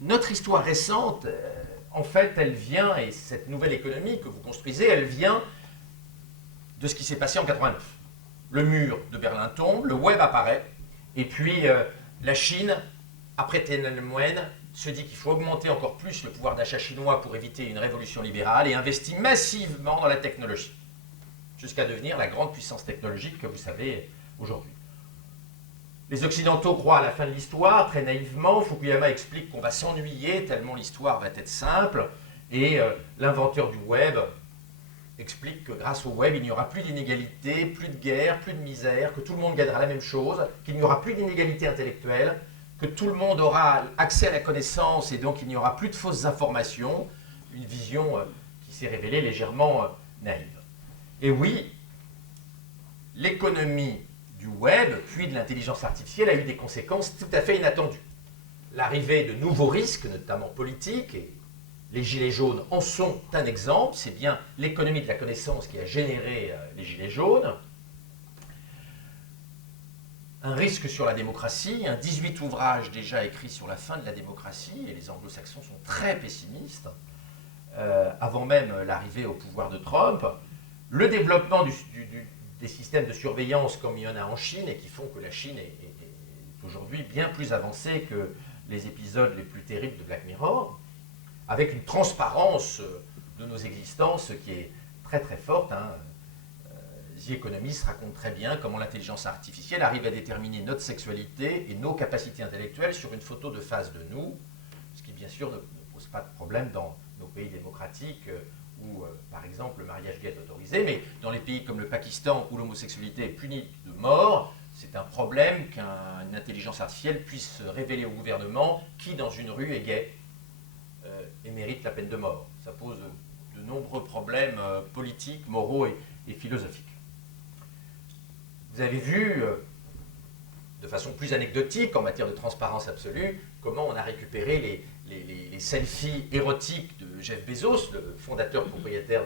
notre histoire récente, en fait, elle vient, et cette nouvelle économie que vous construisez, elle vient de ce qui s'est passé en 89. Le mur de Berlin tombe, le web apparaît, et puis la Chine, après Tiananmen, se dit qu'il faut augmenter encore plus le pouvoir d'achat chinois pour éviter une révolution libérale et investit massivement dans la technologie, jusqu'à devenir la grande puissance technologique que vous savez aujourd'hui. Les Occidentaux croient à la fin de l'histoire, très naïvement. Fukuyama explique qu'on va s'ennuyer tellement l'histoire va être simple. Et l'inventeur du web explique que grâce au web, il n'y aura plus d'inégalité, plus de guerre, plus de misère, que tout le monde gagnera la même chose, qu'il n'y aura plus d'inégalité intellectuelle, que tout le monde aura accès à la connaissance et donc il n'y aura plus de fausses informations. Une vision qui s'est révélée légèrement naïve. Et oui, l'économie du web, puis de l'intelligence artificielle, a eu des conséquences tout à fait inattendues. L'arrivée de nouveaux risques, notamment politiques, et les gilets jaunes en sont un exemple, c'est bien l'économie de la connaissance qui a généré les gilets jaunes. Un risque sur la démocratie, 18 ouvrages déjà écrits sur la fin de la démocratie, et les anglo-saxons sont très pessimistes, avant même l'arrivée au pouvoir de Trump. Le développement des systèmes de surveillance comme il y en a en Chine et qui font que la Chine est aujourd'hui bien plus avancée que les épisodes les plus terribles de Black Mirror, avec une transparence de nos existences qui est très très forte. The Economist raconte très bien comment l'intelligence artificielle arrive à déterminer notre sexualité et nos capacités intellectuelles sur une photo de face de nous, ce qui bien sûr ne pose pas de problème dans nos pays démocratiques où, par exemple, le mariage gay est autorisé, mais dans les pays comme le Pakistan, où l'homosexualité est punie de mort, c'est un problème qu'une intelligence artificielle puisse révéler au gouvernement qui, dans une rue, est gay et mérite la peine de mort. Ça pose de nombreux problèmes politiques, moraux et philosophiques. Vous avez vu, de façon plus anecdotique, en matière de transparence absolue, comment on a récupéré les selfies érotiques de Jeff Bezos, le fondateur propriétaire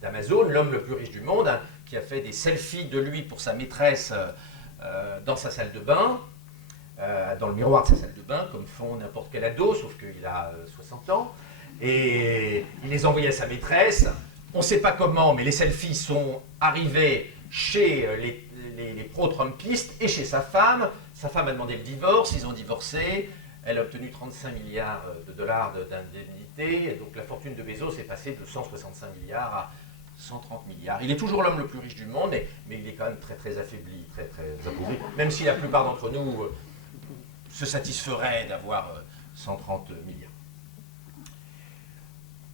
d'Amazon, l'homme le plus riche du monde, hein, qui a fait des selfies de lui pour sa maîtresse dans sa salle de bain, dans le miroir de sa salle de bain, comme font n'importe quel ado, sauf qu'il a 60 ans. Et il les a envoyés à sa maîtresse. On ne sait pas comment, mais les selfies sont arrivés chez les pro-trumpistes et chez sa femme. Sa femme a demandé le divorce, ils ont divorcé. Elle a obtenu 35 milliards de dollars d'indemnité. Donc la fortune de Bezos est passée de 165 milliards à 130 milliards. Il est toujours l'homme le plus riche du monde, mais il est quand même très très affaibli, très très appauvri. Même si la plupart d'entre nous se satisferaient d'avoir 130 milliards.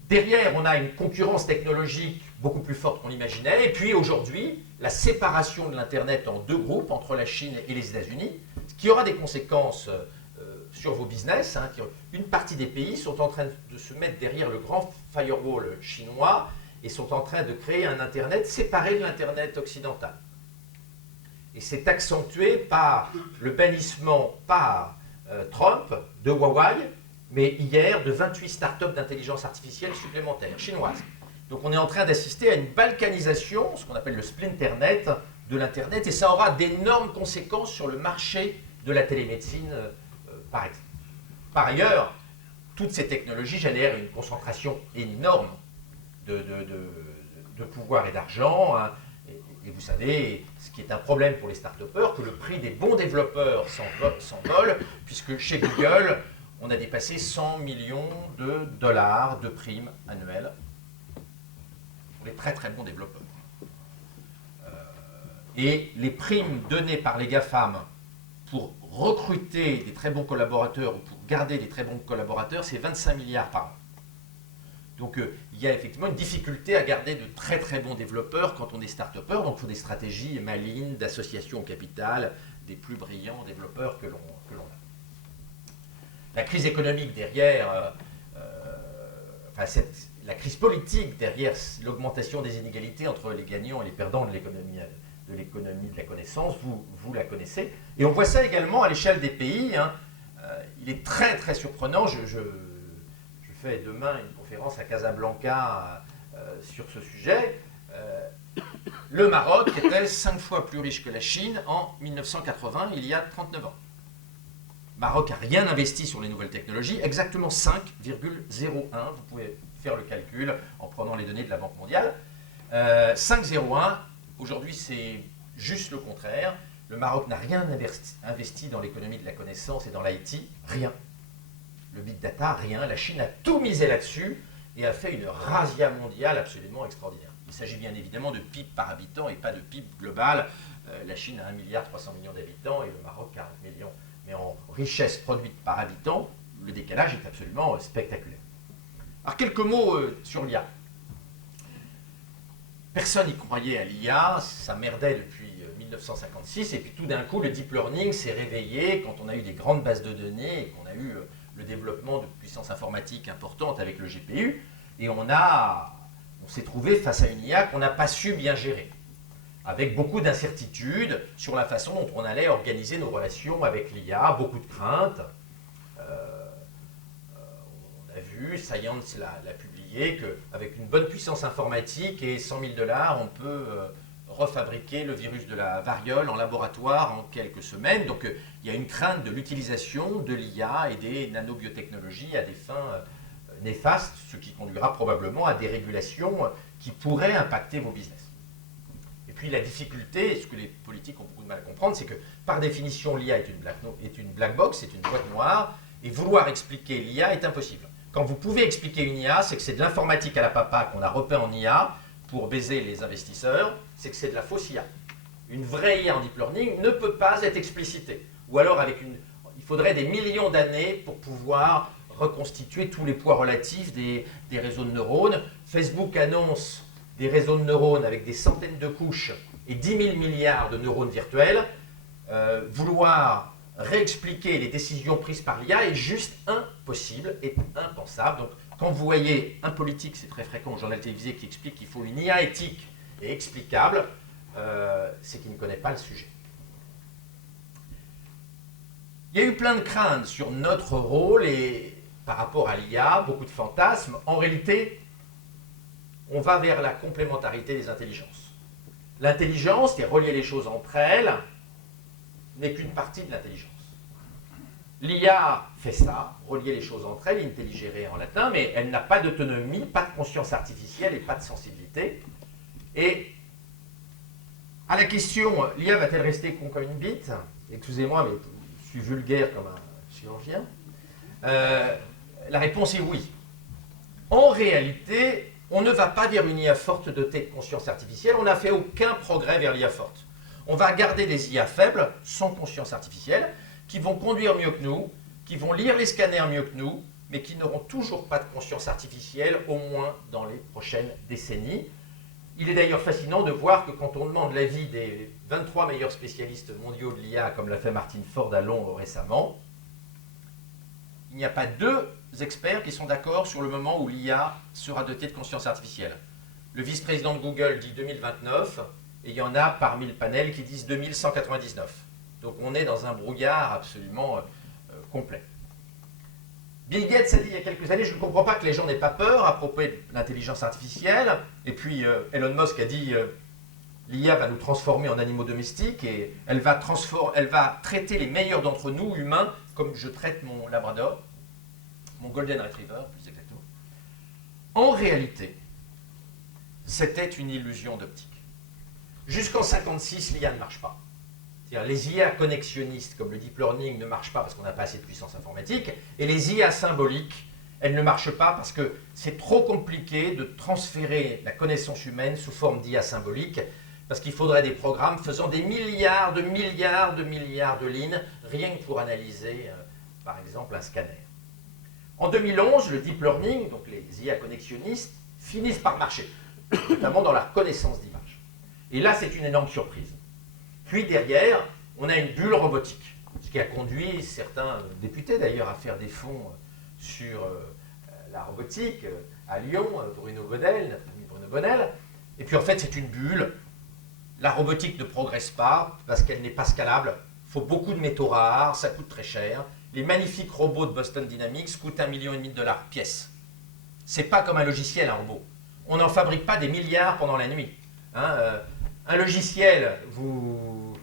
Derrière, on a une concurrence technologique beaucoup plus forte qu'on l'imaginait. Et puis aujourd'hui, la séparation de l'Internet en deux groupes, entre la Chine et les États-Unis, ce qui aura des conséquences sur vos business. Hein, une partie des pays sont en train de se mettre derrière le grand firewall chinois et sont en train de créer un Internet séparé de l'Internet occidental. Et c'est accentué par le bannissement par Trump de Huawei, mais hier de 28 startups d'intelligence artificielle supplémentaires, chinoises. Donc on est en train d'assister à une balkanisation, ce qu'on appelle le splinternet, de l'Internet, et ça aura d'énormes conséquences sur le marché de la télémédecine, par exemple. Par ailleurs, toutes ces technologies génèrent une concentration énorme de pouvoir et d'argent, hein, et vous savez, ce qui est un problème pour les start-upers, que le prix des bons développeurs s'envole, puisque chez Google, on a dépassé 100 millions de dollars de primes annuelles pour les très très bons développeurs. Et les primes données par les GAFAM pour recruter des très bons collaborateurs ou pour garder des très bons collaborateurs, c'est 25 milliards par an. Donc il y a effectivement une difficulté à garder de très très bons développeurs quand on est start-upper, donc il faut des stratégies malignes d'association au capital des plus brillants développeurs que l'on a. La crise économique derrière, la crise politique derrière l'augmentation des inégalités entre les gagnants et les perdants de l'économie de la connaissance, vous la connaissez. Et on voit ça également à l'échelle des pays. Hein. Il est très très surprenant, je fais demain une conférence à Casablanca sur ce sujet. Le Maroc était 5 fois plus riche que la Chine en 1980, il y a 39 ans. Maroc n'a rien investi sur les nouvelles technologies, exactement 5,01. Vous pouvez faire le calcul en prenant les données de la Banque mondiale. 5,01, aujourd'hui c'est juste le contraire. Le Maroc n'a rien investi dans l'économie de la connaissance et dans l'IT, rien. Le big data, rien. La Chine a tout misé là-dessus et a fait une razzia mondiale absolument extraordinaire. Il s'agit bien évidemment de PIB par habitant et pas de PIB global. La Chine a 1,3 milliard d'habitants et le Maroc 40 millions. Mais en richesse produite par habitant, le décalage est absolument spectaculaire. Alors quelques mots sur l'IA. Personne n'y croyait à l'IA, ça merdait depuis 1956, et puis tout d'un coup le deep learning s'est réveillé quand on a eu des grandes bases de données et qu'on a eu le développement de puissance informatique importante avec le GPU, et on s'est trouvé face à une IA qu'on n'a pas su bien gérer, avec beaucoup d'incertitudes sur la façon dont on allait organiser nos relations avec l'IA, beaucoup de craintes. On a vu, Science l'a publié, qu'avec une bonne puissance informatique et 100 000 $, on peut refabriquer le virus de la variole en laboratoire en quelques semaines. Donc il y a une crainte de l'utilisation de l'IA et des nanobiotechnologies à des fins néfastes, ce qui conduira probablement à des régulations qui pourraient impacter vos business. Et puis la difficulté, ce que les politiques ont beaucoup de mal à comprendre, c'est que par définition l'IA est une black box, c'est une boîte noire, et vouloir expliquer l'IA est impossible. Quand vous pouvez expliquer une IA, c'est que c'est de l'informatique à la papa qu'on a repeint en IA pour baiser les investisseurs, c'est que c'est de la fausse IA. Une vraie IA en deep learning ne peut pas être explicitée. Ou alors il faudrait des millions d'années pour pouvoir reconstituer tous les poids relatifs des réseaux de neurones. Facebook annonce des réseaux de neurones avec des centaines de couches et 10 000 milliards de neurones virtuels. vouloir réexpliquer les décisions prises par l'IA est juste impossible, est impensable. Donc, quand vous voyez un politique, c'est très fréquent au journal télévisé, qui explique qu'il faut une IA éthique et explicable, c'est qu'il ne connaît pas le sujet. Il y a eu plein de craintes sur notre rôle et par rapport à l'IA, beaucoup de fantasmes. En réalité, on va vers la complémentarité des intelligences. L'intelligence, qui est relier les choses entre elles, n'est qu'une partie de l'intelligence. L'IA fait ça, relier les choses entre elles, intelligere en latin, mais elle n'a pas d'autonomie, pas de conscience artificielle et pas de sensibilité. Et à la question, l'IA va-t-elle rester con comme une bite? Excusez-moi, mais je suis vulgaire comme un chirurgien. La réponse est oui. En réalité, on ne va pas vers une IA forte dotée de conscience artificielle, on n'a fait aucun progrès vers l'IA forte. On va garder des IA faibles, sans conscience artificielle, qui vont conduire mieux que nous, qui vont lire les scanners mieux que nous, mais qui n'auront toujours pas de conscience artificielle, au moins dans les prochaines décennies. Il est d'ailleurs fascinant de voir que quand on demande l'avis des 23 meilleurs spécialistes mondiaux de l'IA, comme l'a fait Martin Ford à Londres récemment, il n'y a pas 2 experts qui sont d'accord sur le moment où l'IA sera dotée de conscience artificielle. Le vice-président de Google dit 2029, et il y en a parmi le panel qui disent 2199. Donc on est dans un brouillard absolument complet. Bill Gates a dit il y a quelques années, je ne comprends pas que les gens n'aient pas peur à propos de l'intelligence artificielle. Et puis Elon Musk a dit l'IA va nous transformer en animaux domestiques et elle va traiter les meilleurs d'entre nous, humains, comme je traite mon Labrador, mon Golden Retriever, plus exactement. En réalité, c'était une illusion d'optique. Jusqu'en 1956, l'IA ne marche pas. C'est-à-dire les IA connexionnistes, comme le deep learning, ne marchent pas parce qu'on n'a pas assez de puissance informatique, et les IA symboliques, elles ne marchent pas parce que c'est trop compliqué de transférer la connaissance humaine sous forme d'IA symbolique, parce qu'il faudrait des programmes faisant des milliards de milliards de milliards de lignes, rien que pour analyser, par exemple, un scanner. En 2011, le deep learning, donc les IA connexionnistes, finissent par marcher, notamment dans la reconnaissance d'images. Et là, c'est une énorme surprise. Puis derrière, on a une bulle robotique, ce qui a conduit certains députés d'ailleurs à faire des fonds sur la robotique à Lyon, Bruno Bonnel, notre ami Bruno Bonnel. Et puis en fait, c'est une bulle. La robotique ne progresse pas parce qu'elle n'est pas scalable. Il faut beaucoup de métaux rares, ça coûte très cher. Les magnifiques robots de Boston Dynamics coûtent $1,5 million pièce. C'est pas comme un logiciel, un robot. On n'en fabrique pas des milliards pendant la nuit. Un logiciel,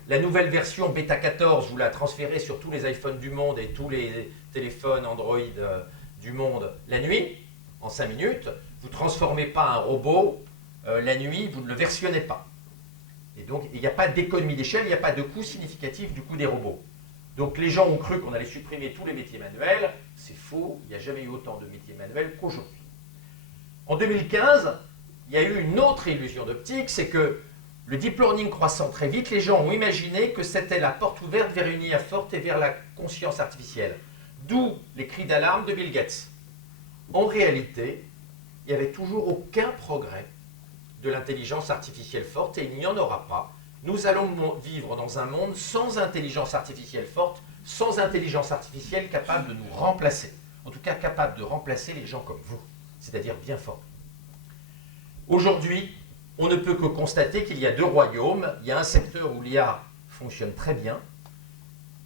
la nouvelle version Beta 14, vous la transférez sur tous les iPhones du monde et tous les téléphones Android du monde la nuit, en 5 minutes. Vous ne transformez pas un robot la nuit, vous ne le versionnez pas. Et donc, il n'y a pas d'économie d'échelle, il n'y a pas de coût significatif du coût des robots. Donc, les gens ont cru qu'on allait supprimer tous les métiers manuels. C'est faux, il n'y a jamais eu autant de métiers manuels qu'aujourd'hui. En 2015, il y a eu une autre illusion d'optique, c'est que le deep learning croissant très vite, les gens ont imaginé que c'était la porte ouverte vers une IA forte et vers la conscience artificielle. D'où les cris d'alarme de Bill Gates. En réalité, il n'y avait toujours aucun progrès de l'intelligence artificielle forte et il n'y en aura pas. Nous allons vivre dans un monde sans intelligence artificielle forte, sans intelligence artificielle capable de nous remplacer. En tout cas, capable de remplacer les gens comme vous, c'est-à-dire bien formés. Aujourd'hui, on ne peut que constater qu'il y a 2 royaumes. Il y a un secteur où l'IA fonctionne très bien.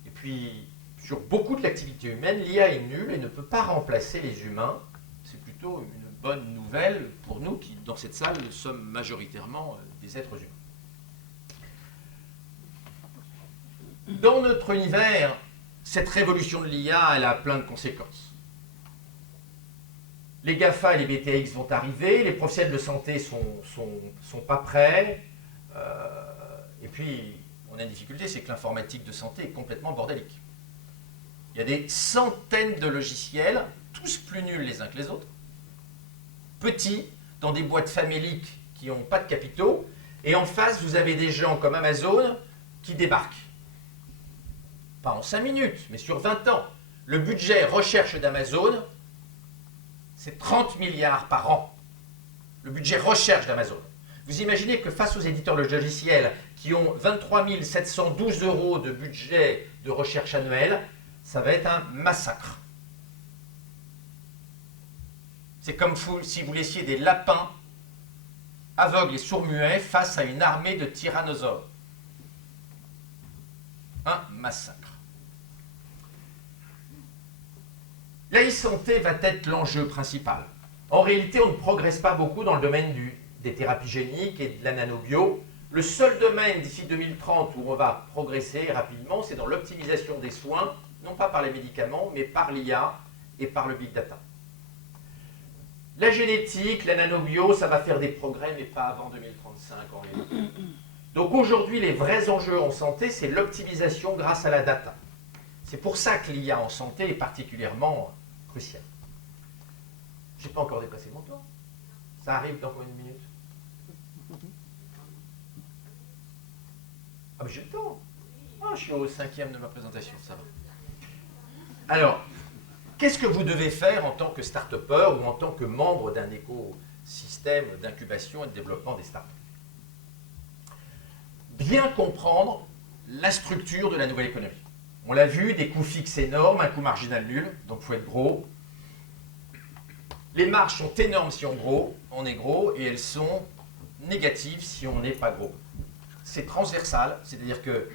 Et puis, sur beaucoup de l'activité humaine, l'IA est nulle et ne peut pas remplacer les humains. C'est plutôt une bonne nouvelle pour nous qui, dans cette salle, sommes majoritairement des êtres humains. Dans notre univers, cette révolution de l'IA, elle a plein de conséquences. Les GAFA et les BTX vont arriver, les professionnels de santé sont pas prêts. Et puis, on a une difficulté, c'est que l'informatique de santé est complètement bordélique. Il y a des centaines de logiciels, tous plus nuls les uns que les autres, petits, dans des boîtes faméliques qui n'ont pas de capitaux, et en face, vous avez des gens comme Amazon qui débarquent. Pas en 5 minutes, mais sur 20 ans. Le budget recherche d'Amazon, c'est 30 milliards par an. Le budget recherche d'Amazon. Vous imaginez que face aux éditeurs de logiciels qui ont 23 712 € de budget de recherche annuel, ça va être un massacre. C'est comme si vous laissiez des lapins aveugles et sourds-muets face à une armée de tyrannosaures. Un massacre. La e-santé va être l'enjeu principal. En réalité, on ne progresse pas beaucoup dans le domaine des thérapies géniques et de la nanobio. Le seul domaine d'ici 2030 où on va progresser rapidement, c'est dans l'optimisation des soins, non pas par les médicaments, mais par l'IA et par le big data. La génétique, la nanobio, ça va faire des progrès, mais pas avant 2035 en réalité. Donc aujourd'hui, les vrais enjeux en santé, c'est l'optimisation grâce à la data. C'est pour ça que l'IA en santé est particulièrement cruciale. Je n'ai pas encore dépassé mon temps. Ça arrive dans combien de minutes? Ah mais j'ai le temps. Ah, je suis au 5e de ma présentation, ça va. Alors, qu'est-ce que vous devez faire en tant que start-upper ou en tant que membre d'un écosystème d'incubation et de développement des startups? Bien comprendre la structure de la nouvelle économie. On l'a vu, des coûts fixes énormes, un coût marginal nul, donc il faut être gros. Les marges sont énormes si on est gros, et elles sont négatives si on n'est pas gros. C'est transversal, c'est-à-dire que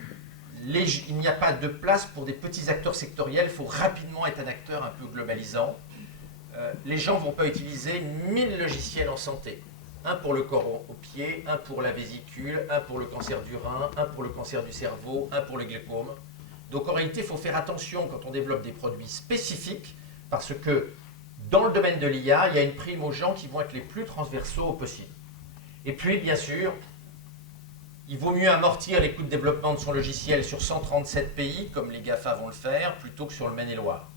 il n'y a pas de place pour des petits acteurs sectoriels, il faut rapidement être un acteur un peu globalisant. Les gens ne vont pas utiliser 1000 logiciels en santé. Un pour le corps au pied, un pour la vésicule, un pour le cancer du rein, un pour le cancer du cerveau, un pour le glaucome. Donc en réalité, il faut faire attention quand on développe des produits spécifiques, parce que dans le domaine de l'IA, il y a une prime aux gens qui vont être les plus transversaux possible. Et puis, bien sûr, il vaut mieux amortir les coûts de développement de son logiciel sur 137 pays, comme les GAFA vont le faire, plutôt que sur le Maine-et-Loire.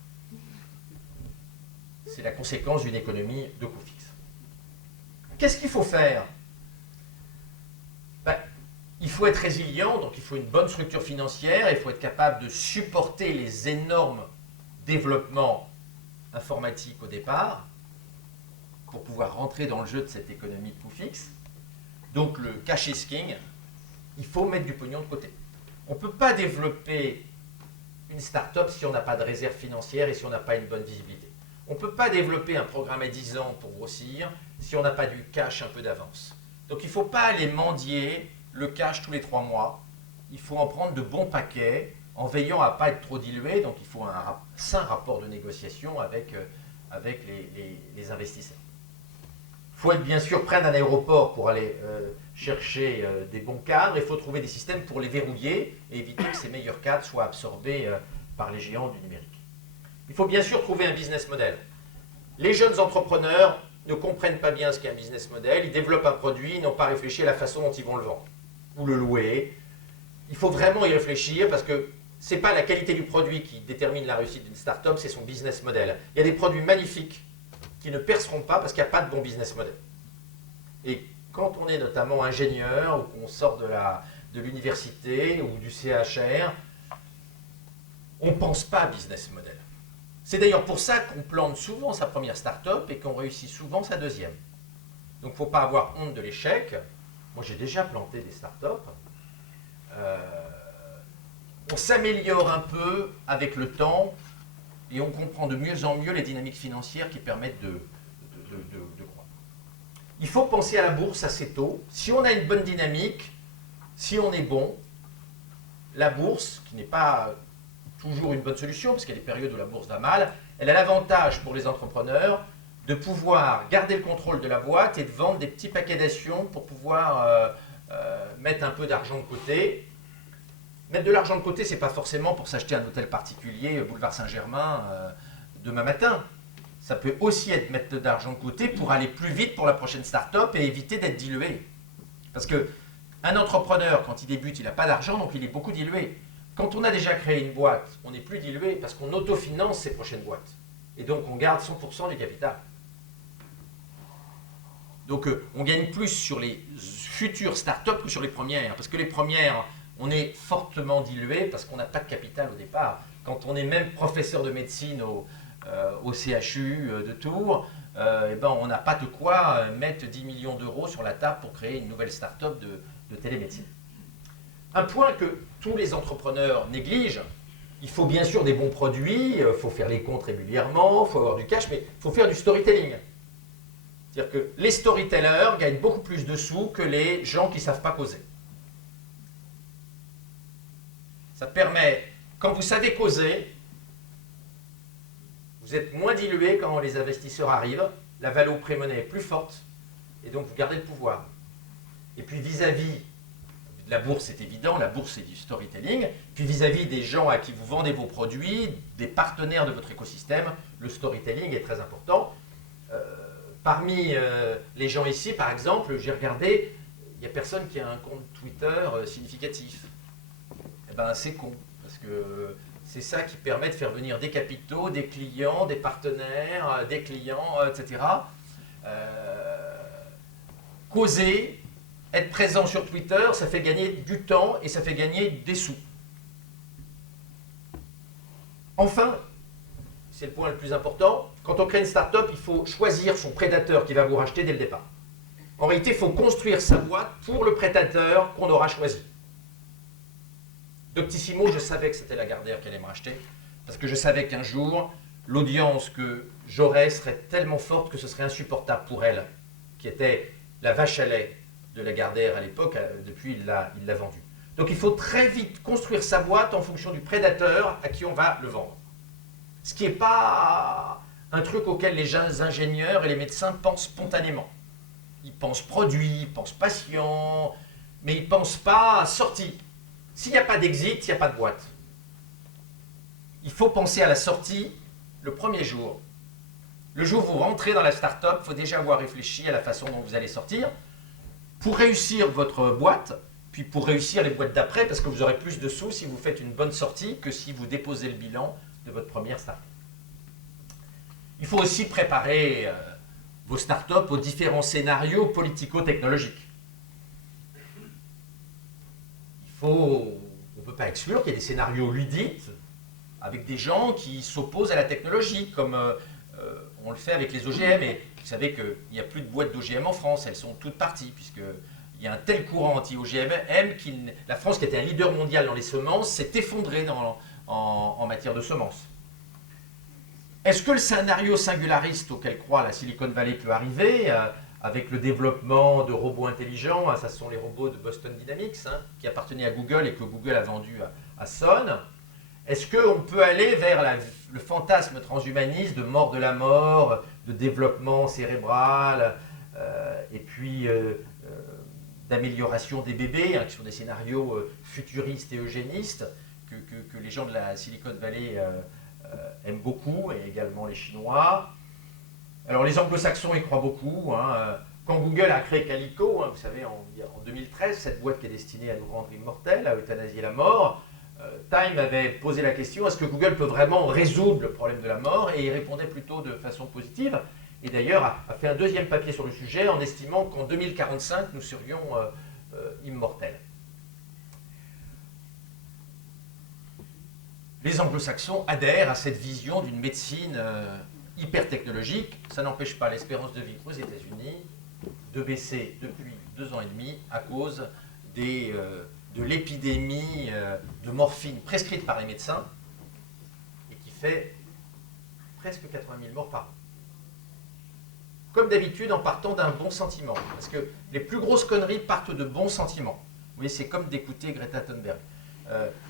C'est la conséquence d'une économie de coûts fixes. Qu'est-ce qu'il faut faire? Il faut être résilient, donc il faut une bonne structure financière, il faut être capable de supporter les énormes développements informatiques au départ, pour pouvoir rentrer dans le jeu de cette économie de coûts fixes. Donc le cash is king, il faut mettre du pognon de côté. On ne peut pas développer une start-up si on n'a pas de réserve financière et si on n'a pas une bonne visibilité. On ne peut pas développer un programme à 10 ans pour grossir si on n'a pas du cash un peu d'avance. Donc il ne faut pas aller mendier le cash tous les 3 mois. Il faut en prendre de bons paquets en veillant à ne pas être trop dilué. Donc il faut un sain rapport de négociation avec les investisseurs. Il faut être bien sûr près d'un aéroport pour aller chercher des bons cadres. Il faut trouver des systèmes pour les verrouiller et éviter que ces meilleurs cadres soient absorbés par les géants du numérique. Il faut bien sûr trouver un business model. Les jeunes entrepreneurs ne comprennent pas bien ce qu'est un business model. Ils développent un produit, ils n'ont pas réfléchi à la façon dont ils vont le vendre ou le louer. Il faut vraiment y réfléchir parce que ce n'est pas la qualité du produit qui détermine la réussite d'une start-up, c'est son business model. Il y a des produits magnifiques qui ne perceront pas parce qu'il n'y a pas de bon business model. Et quand on est notamment ingénieur ou qu'on sort de l'université ou du CHR, on ne pense pas à business model. C'est d'ailleurs pour ça qu'on plante souvent sa première start-up et qu'on réussit souvent sa deuxième. Donc il ne faut pas avoir honte de l'échec. Moi j'ai déjà planté des start-up. On s'améliore un peu avec le temps et on comprend de mieux en mieux les dynamiques financières qui permettent de croître. Il faut penser à la bourse assez tôt. Si on a une bonne dynamique, si on est bon, la bourse, qui n'est pas toujours une bonne solution, parce qu'il y a des périodes où la bourse va mal, elle a l'avantage pour les entrepreneurs de pouvoir garder le contrôle de la boîte et de vendre des petits paquets d'actions pour pouvoir mettre un peu d'argent de côté. Mettre de l'argent de côté, ce n'est pas forcément pour s'acheter un hôtel particulier, boulevard Saint-Germain, demain matin. Ça peut aussi être mettre de l'argent de côté pour aller plus vite pour la prochaine start-up et éviter d'être dilué. Parce qu'un entrepreneur, quand il débute, il n'a pas d'argent, donc il est beaucoup dilué. Quand on a déjà créé une boîte, on n'est plus dilué parce qu'on autofinance ses prochaines boîtes. Et donc on garde 100% du capital. Donc on gagne plus sur les futures startups que sur les premières. Parce que les premières, on est fortement dilué parce qu'on n'a pas de capital au départ. Quand on est même professeur de médecine au CHU de Tours, on n'a pas de quoi mettre 10 millions d'euros sur la table pour créer une nouvelle start-up de télémédecine. Un point que tous les entrepreneurs négligent, il faut bien sûr des bons produits, il faut faire les comptes régulièrement, il faut avoir du cash, mais il faut faire du storytelling. C'est-à-dire que les storytellers gagnent beaucoup plus de sous que les gens qui ne savent pas causer. Ça permet, quand vous savez causer, vous êtes moins dilué quand les investisseurs arrivent, la valo pré-monnaie est plus forte, et donc vous gardez le pouvoir. Et puis vis-à-vis de la bourse, c'est évident, la bourse c'est du storytelling, puis vis-à-vis des gens à qui vous vendez vos produits, des partenaires de votre écosystème, le storytelling est très important. Parmi les gens ici, par exemple, j'ai regardé, il n'y a personne qui a un compte Twitter significatif. Eh ben c'est con, parce que c'est ça qui permet de faire venir des capitaux, des clients, des partenaires, des clients, etc. Causer, être présent sur Twitter, ça fait gagner du temps et ça fait gagner des sous. Enfin, c'est le point le plus important, quand on crée une start-up, il faut choisir son prédateur qui va vous racheter dès le départ. En réalité, il faut construire sa boîte pour le prédateur qu'on aura choisi. Doctissimo, je savais que c'était Lagardère qui allait me racheter, parce que je savais qu'un jour, l'audience que j'aurais serait tellement forte que ce serait insupportable pour elle, qui était la vache à lait de Lagardère à l'époque, depuis il l'a vendue. Donc il faut très vite construire sa boîte en fonction du prédateur à qui on va le vendre. Ce qui n'est pas un truc auquel les jeunes ingénieurs et les médecins pensent spontanément. Ils pensent produit, ils pensent patient, mais ils ne pensent pas sortie. S'il n'y a pas d'exit, il n'y a pas de boîte. Il faut penser à la sortie le premier jour. Le jour où vous rentrez dans la start-up, il faut déjà avoir réfléchi à la façon dont vous allez sortir pour réussir votre boîte, puis pour réussir les boîtes d'après, parce que vous aurez plus de sous si vous faites une bonne sortie que si vous déposez le bilan de votre première start-up. Il faut aussi préparer vos start-up aux différents scénarios politico-technologiques. On ne peut pas exclure qu'il y ait des scénarios ludiques avec des gens qui s'opposent à la technologie, comme on le fait avec les OGM. Et vous savez qu'il n'y a plus de boîtes d'OGM en France, elles sont toutes parties, puisqu'il y a un tel courant anti-OGM, la France, qui était un leader mondial dans les semences, s'est effondrée en matière de semences. Est-ce que le scénario singulariste auquel croit la Silicon Valley peut arriver avec le développement de robots intelligents, ça ce sont les robots de Boston Dynamics, qui appartenaient à Google et que Google a vendu à Sun. Est-ce qu'on peut aller vers le fantasme transhumaniste de mort de la mort, de développement cérébral, et puis d'amélioration des bébés, qui sont des scénarios futuristes et eugénistes, que les gens de la Silicon Valley aiment beaucoup, et également les Chinois. Alors les anglo-saxons y croient beaucoup. Quand Google a créé Calico, vous savez, en 2013, cette boîte qui est destinée à nous rendre immortels, à euthanasier la mort, Time avait posé la question, est-ce que Google peut vraiment résoudre le problème de la mort? Et il répondait plutôt de façon positive. Et d'ailleurs a fait un deuxième papier sur le sujet en estimant qu'en 2045, nous serions immortels. Les anglo-saxons adhèrent à cette vision d'une médecine hyper technologique. Ça n'empêche pas l'espérance de vie aux États-Unis de baisser depuis 2 ans et demi à cause de l'épidémie de morphine prescrite par les médecins et qui fait presque 80 000 morts par an. Comme d'habitude, en partant d'un bon sentiment. Parce que les plus grosses conneries partent de bons sentiments. Vous voyez, c'est comme d'écouter Greta Thunberg.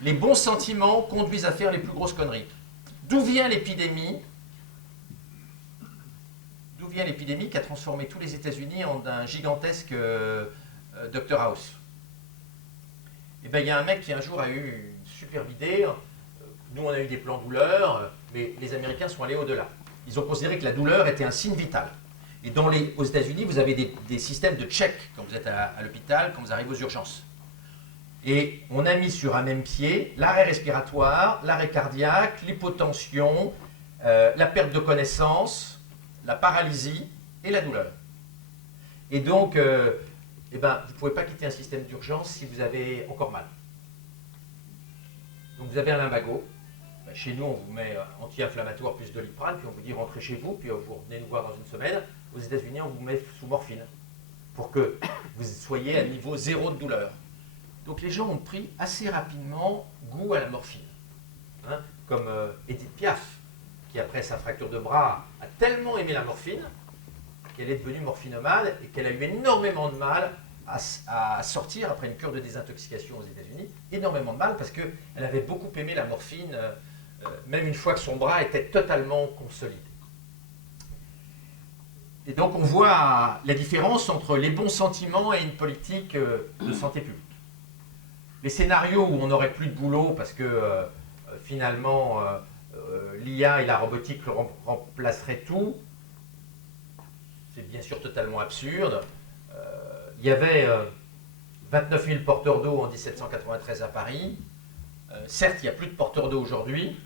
Les bons sentiments conduisent à faire les plus grosses conneries. D'où vient l'épidémie? D'où vient l'épidémie qui a transformé tous les États-Unis en un gigantesque Dr House? Eh bien, il y a un mec qui un jour a eu une superbe idée. Nous, on a eu des plans douleur, mais les Américains sont allés au-delà. Ils ont considéré que la douleur était un signe vital. Et aux États-Unis, vous avez des systèmes de check quand vous êtes à l'hôpital, quand vous arrivez aux urgences. Et on a mis sur un même pied l'arrêt respiratoire, l'arrêt cardiaque, l'hypotension, la perte de connaissance, la paralysie et la douleur. Et donc, vous ne pouvez pas quitter un système d'urgence si vous avez encore mal. Donc vous avez un lumbago. Chez nous, on vous met anti-inflammatoire plus Doliprane, puis on vous dit rentrez chez vous, puis vous revenez nous voir dans une semaine. Aux États-Unis, on vous met sous morphine pour que vous soyez à niveau 0 de douleur. Donc les gens ont pris assez rapidement goût à la morphine. Hein, comme Edith Piaf, qui après sa fracture de bras a tellement aimé la morphine qu'elle est devenue morphinomane et qu'elle a eu énormément de mal à sortir après une cure de désintoxication aux États-Unis. Énormément de mal parce qu'elle avait beaucoup aimé la morphine, même une fois que son bras était totalement consolidé. Et donc on voit la différence entre les bons sentiments et une politique de santé publique. Les scénarios où on n'aurait plus de boulot parce que finalement l'IA et la robotique remplaceraient tout, c'est bien sûr totalement absurde. Il y avait 29 000 porteurs d'eau en 1793 à Paris. Certes, il n'y a plus de porteurs d'eau aujourd'hui,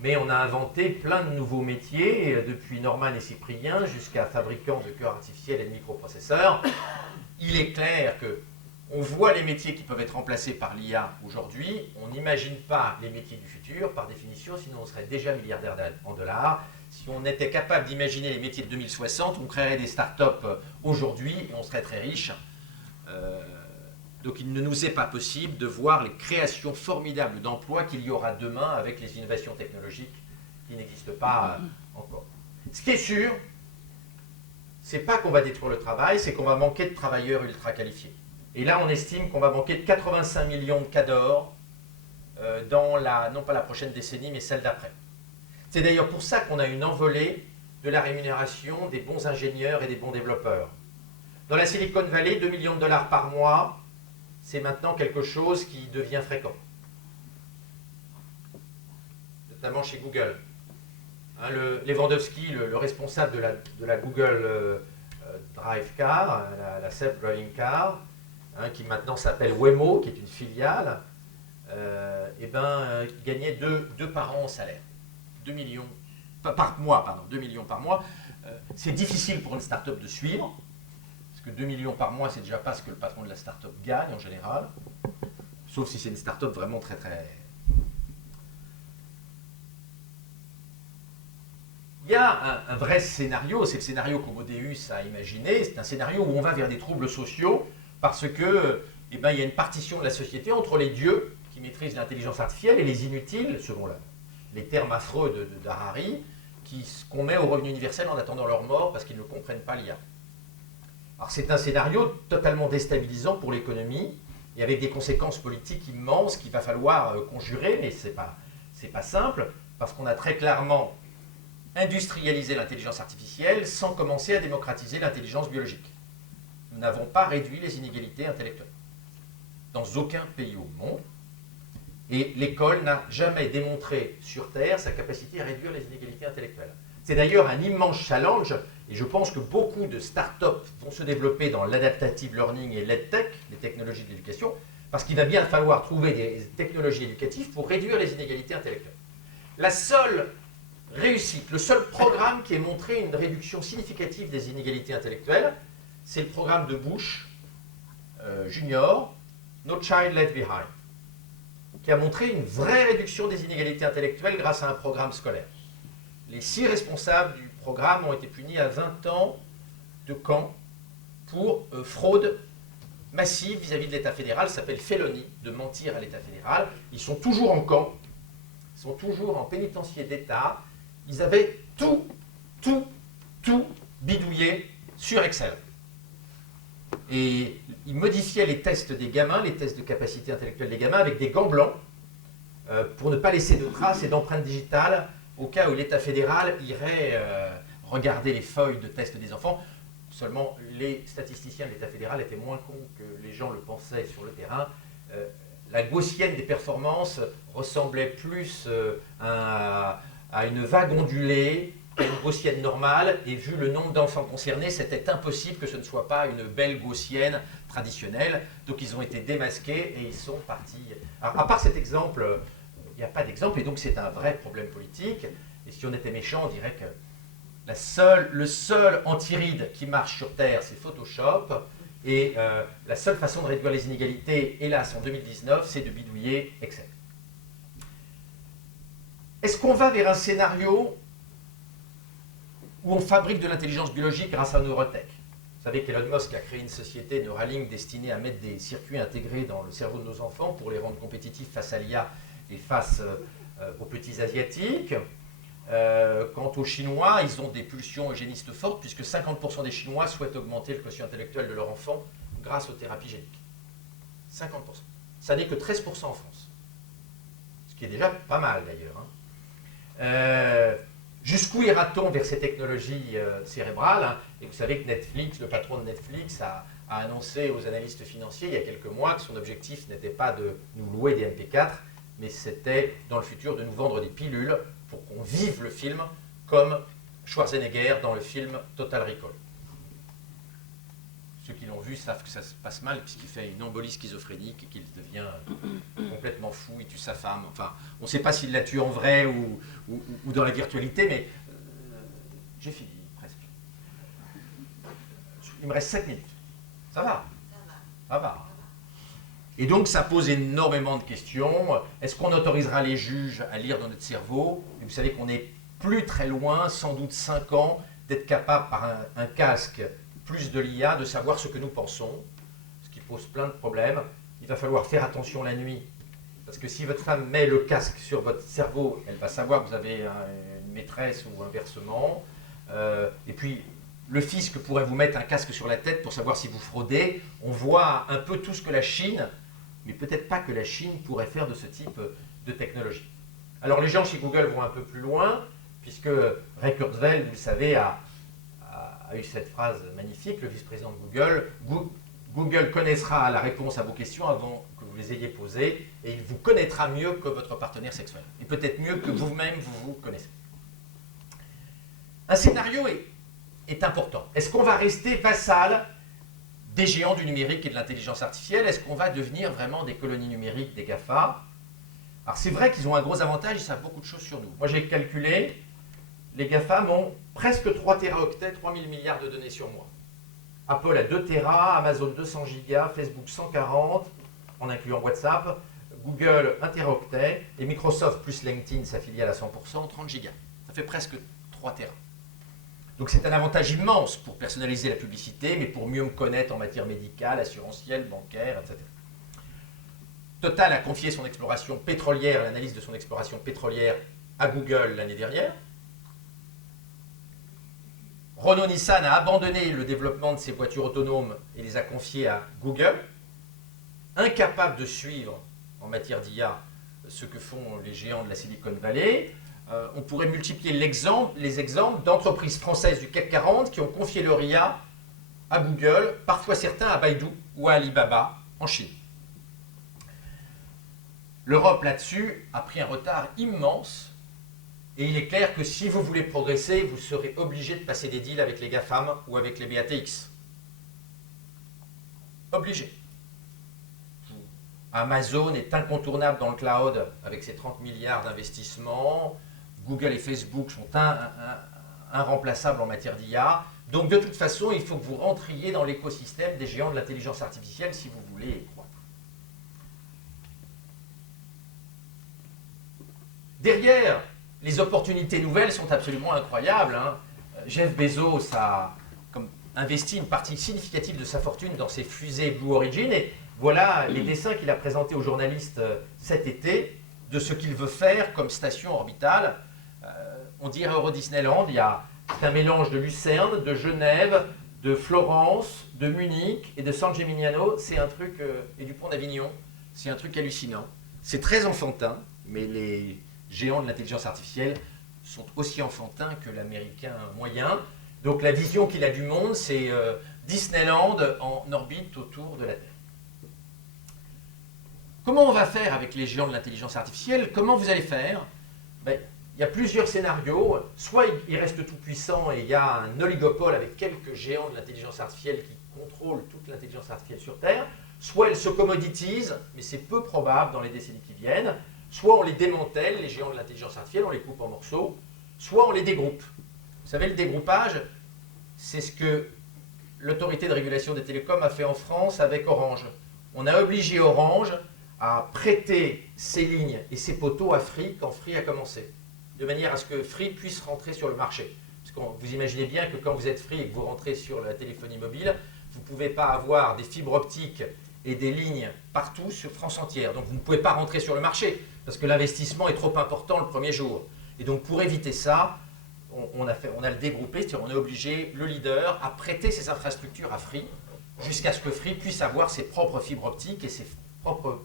mais on a inventé plein de nouveaux métiers, depuis Norman et Cyprien jusqu'à fabricants de cœurs artificiels et de microprocesseurs. Il est clair que on voit les métiers qui peuvent être remplacés par l'IA aujourd'hui. On n'imagine pas les métiers du futur, par définition, sinon on serait déjà milliardaire en dollars. Si on était capable d'imaginer les métiers de 2060, on créerait des startups aujourd'hui et on serait très riche. Donc il ne nous est pas possible de voir les créations formidables d'emplois qu'il y aura demain avec les innovations technologiques qui n'existent pas encore. Ce qui est sûr, c'est pas qu'on va détruire le travail, c'est qu'on va manquer de travailleurs ultra qualifiés. Et là, on estime qu'on va manquer de 85 millions de cadors dans non pas la prochaine décennie, mais celle d'après. C'est d'ailleurs pour ça qu'on a une envolée de la rémunération des bons ingénieurs et des bons développeurs. Dans la Silicon Valley, 2 millions de dollars par mois, c'est maintenant quelque chose qui devient fréquent. Notamment chez Google. Hein, Lewandowski, le responsable de la Google Drive Car, la Self-Driving Car, hein, qui maintenant s'appelle Waymo, qui est une filiale, il gagnait 2 par an en salaire. 2 millions par mois, pardon, 2 millions par mois. C'est difficile pour une start-up de suivre, parce que 2 millions par mois, c'est déjà pas ce que le patron de la start-up gagne en général, sauf si c'est une start-up vraiment très très... Il y a un vrai scénario, c'est le scénario qu'Homo-Deus a imaginé, c'est un scénario où on va vers des troubles sociaux, parce que il y a une partition de la société entre les dieux qui maîtrisent l'intelligence artificielle et les inutiles, selon les termes affreux d'Harari, qu'on met au revenu universel en attendant leur mort parce qu'ils ne comprennent pas l'IA. Alors c'est un scénario totalement déstabilisant pour l'économie et avec des conséquences politiques immenses qu'il va falloir conjurer, mais c'est pas simple parce qu'on a très clairement industrialisé l'intelligence artificielle sans commencer à démocratiser l'intelligence biologique. Nous n'avons pas réduit les inégalités intellectuelles dans aucun pays au monde. Et l'école n'a jamais démontré sur Terre sa capacité à réduire les inégalités intellectuelles. C'est d'ailleurs un immense challenge, et je pense que beaucoup de start-up vont se développer dans l'adaptative learning et l'EdTech, les technologies de l'éducation, parce qu'il va bien falloir trouver des technologies éducatives pour réduire les inégalités intellectuelles. La seule réussite, le seul programme qui ait montré une réduction significative des inégalités intellectuelles, c'est le programme de Bush Junior, No Child Left Behind, qui a montré une vraie réduction des inégalités intellectuelles grâce à un programme scolaire. Les 6 responsables du programme ont été punis à 20 ans de camp pour fraude massive vis-à-vis de l'État fédéral, ça s'appelle félonie, de mentir à l'État fédéral. Ils sont toujours en camp, ils sont toujours en pénitencier d'État. Ils avaient tout bidouillé sur Excel. Et ils modifiaient les tests des gamins, les tests de capacité intellectuelle des gamins, avec des gants blancs, pour ne pas laisser de traces et d'empreintes digitales au cas où l'État fédéral irait regarder les feuilles de tests des enfants. Seulement, les statisticiens de l'État fédéral étaient moins cons que les gens le pensaient sur le terrain. La gaussienne des performances ressemblait plus à une vague ondulée qu'à une gaussienne normale, et vu le nombre d'enfants concernés, c'était impossible que ce ne soit pas une belle gaussienne traditionnelle. Donc ils ont été démasqués et ils sont partis. Alors, à part cet exemple, il n'y a pas d'exemple, et donc c'est un vrai problème politique. Et si on était méchant, on dirait que le seul anti-ride qui marche sur Terre, c'est Photoshop, et la seule façon de réduire les inégalités, hélas, en 2019, c'est de bidouiller Excel. Est-ce qu'on va vers un scénario où on fabrique de l'intelligence biologique grâce à Neurotech? Vous savez qu'Elon Musk a créé une société Neuralink destinée à mettre des circuits intégrés dans le cerveau de nos enfants pour les rendre compétitifs face à l'IA et face aux petits asiatiques. Quant aux Chinois, ils ont des pulsions eugénistes fortes puisque 50% des Chinois souhaitent augmenter le quotient intellectuel de leur enfant grâce aux thérapies géniques. 50%. Ça n'est que 13% en France. Ce qui est déjà pas mal d'ailleurs. Jusqu'où ira-t-on vers ces technologies cérébrales, hein? Et vous savez que Netflix, le patron de Netflix, a annoncé aux analystes financiers il y a quelques mois que son objectif n'était pas de nous louer des MP4, mais c'était dans le futur de nous vendre des pilules pour qu'on vive le film comme Schwarzenegger dans le film Total Recall. Ceux qui l'ont vu savent que ça se passe mal puisqu'il fait une embolie schizophrénique et qu'il devient complètement fou, il tue sa femme. Enfin, on ne sait pas s'il la tue en vrai ou dans la virtualité, mais j'ai fini presque. Il me reste 7 minutes. Ça va. Ça va. Et donc ça pose énormément de questions. Est-ce qu'on autorisera les juges à lire dans notre cerveau? Et vous savez qu'on n'est plus très loin, sans doute 5 ans, d'être capable par un casque plus de l'IA de savoir ce que nous pensons, ce qui pose plein de problèmes. Il va falloir faire attention la nuit, parce que si votre femme met le casque sur votre cerveau, elle va savoir que vous avez une maîtresse ou inversement. Et puis le fisc pourrait vous mettre un casque sur la tête pour savoir si vous fraudez. On voit un peu tout ce que la Chine, mais peut-être pas que la Chine pourrait faire de ce type de technologie. Alors les gens chez Google vont un peu plus loin, puisque Ray Kurzweil, vous le savez, a eu cette phrase magnifique, le vice-président de Google, Google connaîtra la réponse à vos questions avant que vous les ayez posées, et il vous connaîtra mieux que votre partenaire sexuel, et peut-être mieux que vous-même vous connaissez. Un scénario est important. Est-ce qu'on va rester vassal des géants du numérique et de l'intelligence artificielle? Est-ce qu'on va devenir vraiment des colonies numériques, des GAFA? Alors c'est vrai qu'ils ont un gros avantage, ils savent beaucoup de choses sur nous. Moi j'ai calculé, les GAFAM ont presque 3 téraoctets, 3000 milliards de données sur moi. Apple a 2 Tera, Amazon 200 gigas, Facebook 140, en incluant WhatsApp, Google 1 téraoctet, et Microsoft plus LinkedIn, sa filiale à 100%, 30 gigas. Ça fait presque 3 Tera. Donc c'est un avantage immense pour personnaliser la publicité, mais pour mieux me connaître en matière médicale, assurantielle, bancaire, etc. Total a confié son exploration pétrolière, l'analyse de son exploration pétrolière à Google l'année dernière. Renault-Nissan a abandonné le développement de ses voitures autonomes et les a confiées à Google, incapable de suivre en matière d'IA ce que font les géants de la Silicon Valley. On pourrait multiplier les exemples d'entreprises françaises du CAC 40 qui ont confié leur IA à Google, parfois certains à Baidu ou à Alibaba en Chine. L'Europe là-dessus a pris un retard immense. Et il est clair que si vous voulez progresser, vous serez obligé de passer des deals avec les GAFAM ou avec les BATX. Obligé. Amazon est incontournable dans le cloud avec ses 30 milliards d'investissements. Google et Facebook sont irremplaçables en matière d'IA. Donc de toute façon, il faut que vous rentriez dans l'écosystème des géants de l'intelligence artificielle si vous voulez croître. Derrière, les opportunités nouvelles sont absolument incroyables. Hein. Jeff Bezos a investi une partie significative de sa fortune dans ses fusées Blue Origin. Et voilà les dessins qu'il a présentés aux journalistes cet été de ce qu'il veut faire comme station orbitale. On dirait Euro Disneyland, c'est un mélange de Lucerne, de Genève, de Florence, de Munich et de San Gimignano. C'est un truc, et du pont d'Avignon, c'est un truc hallucinant. C'est très enfantin, mais les géants de l'intelligence artificielle sont aussi enfantins que l'américain moyen. Donc la vision qu'il a du monde, c'est Disneyland en orbite autour de la Terre. Comment on va faire avec les géants de l'intelligence artificielle? Comment vous allez faire? Il y a plusieurs scénarios. Soit ils restent tout puissants et il y a un oligopole avec quelques géants de l'intelligence artificielle qui contrôlent toute l'intelligence artificielle sur Terre. Soit elles se commoditisent, mais c'est peu probable dans les décennies qui viennent. Soit on les démantèle, les géants de l'intelligence artificielle, on les coupe en morceaux, soit on les dégroupe. Vous savez, le dégroupage, c'est ce que l'autorité de régulation des télécoms a fait en France avec Orange. On a obligé Orange à prêter ses lignes et ses poteaux à Free quand Free a commencé, de manière à ce que Free puisse rentrer sur le marché. Parce vous imaginez bien que quand vous êtes Free et que vous rentrez sur la téléphonie mobile, vous ne pouvez pas avoir des fibres optiques et des lignes partout sur France entière. Donc vous ne pouvez pas rentrer sur le marché parce que l'investissement est trop important le premier jour. Et donc pour éviter ça, on a le dégroupé, c'est-à-dire on est obligé, le leader, à prêter ses infrastructures à Free jusqu'à ce que Free puisse avoir ses propres fibres optiques et ses propres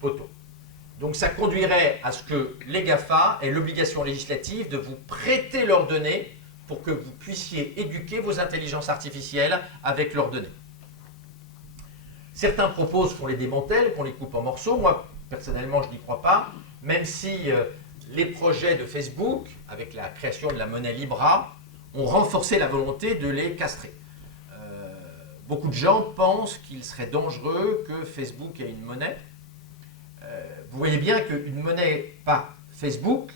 poteaux. Donc ça conduirait à ce que les GAFA aient l'obligation législative de vous prêter leurs données pour que vous puissiez éduquer vos intelligences artificielles avec leurs données. Certains proposent qu'on les démantèle, qu'on les coupe en morceaux. Moi, personnellement, je n'y crois pas, même si les projets de Facebook, avec la création de la monnaie Libra, ont renforcé la volonté de les castrer. Beaucoup de gens pensent qu'il serait dangereux que Facebook ait une monnaie. Vous voyez bien qu'une monnaie par Facebook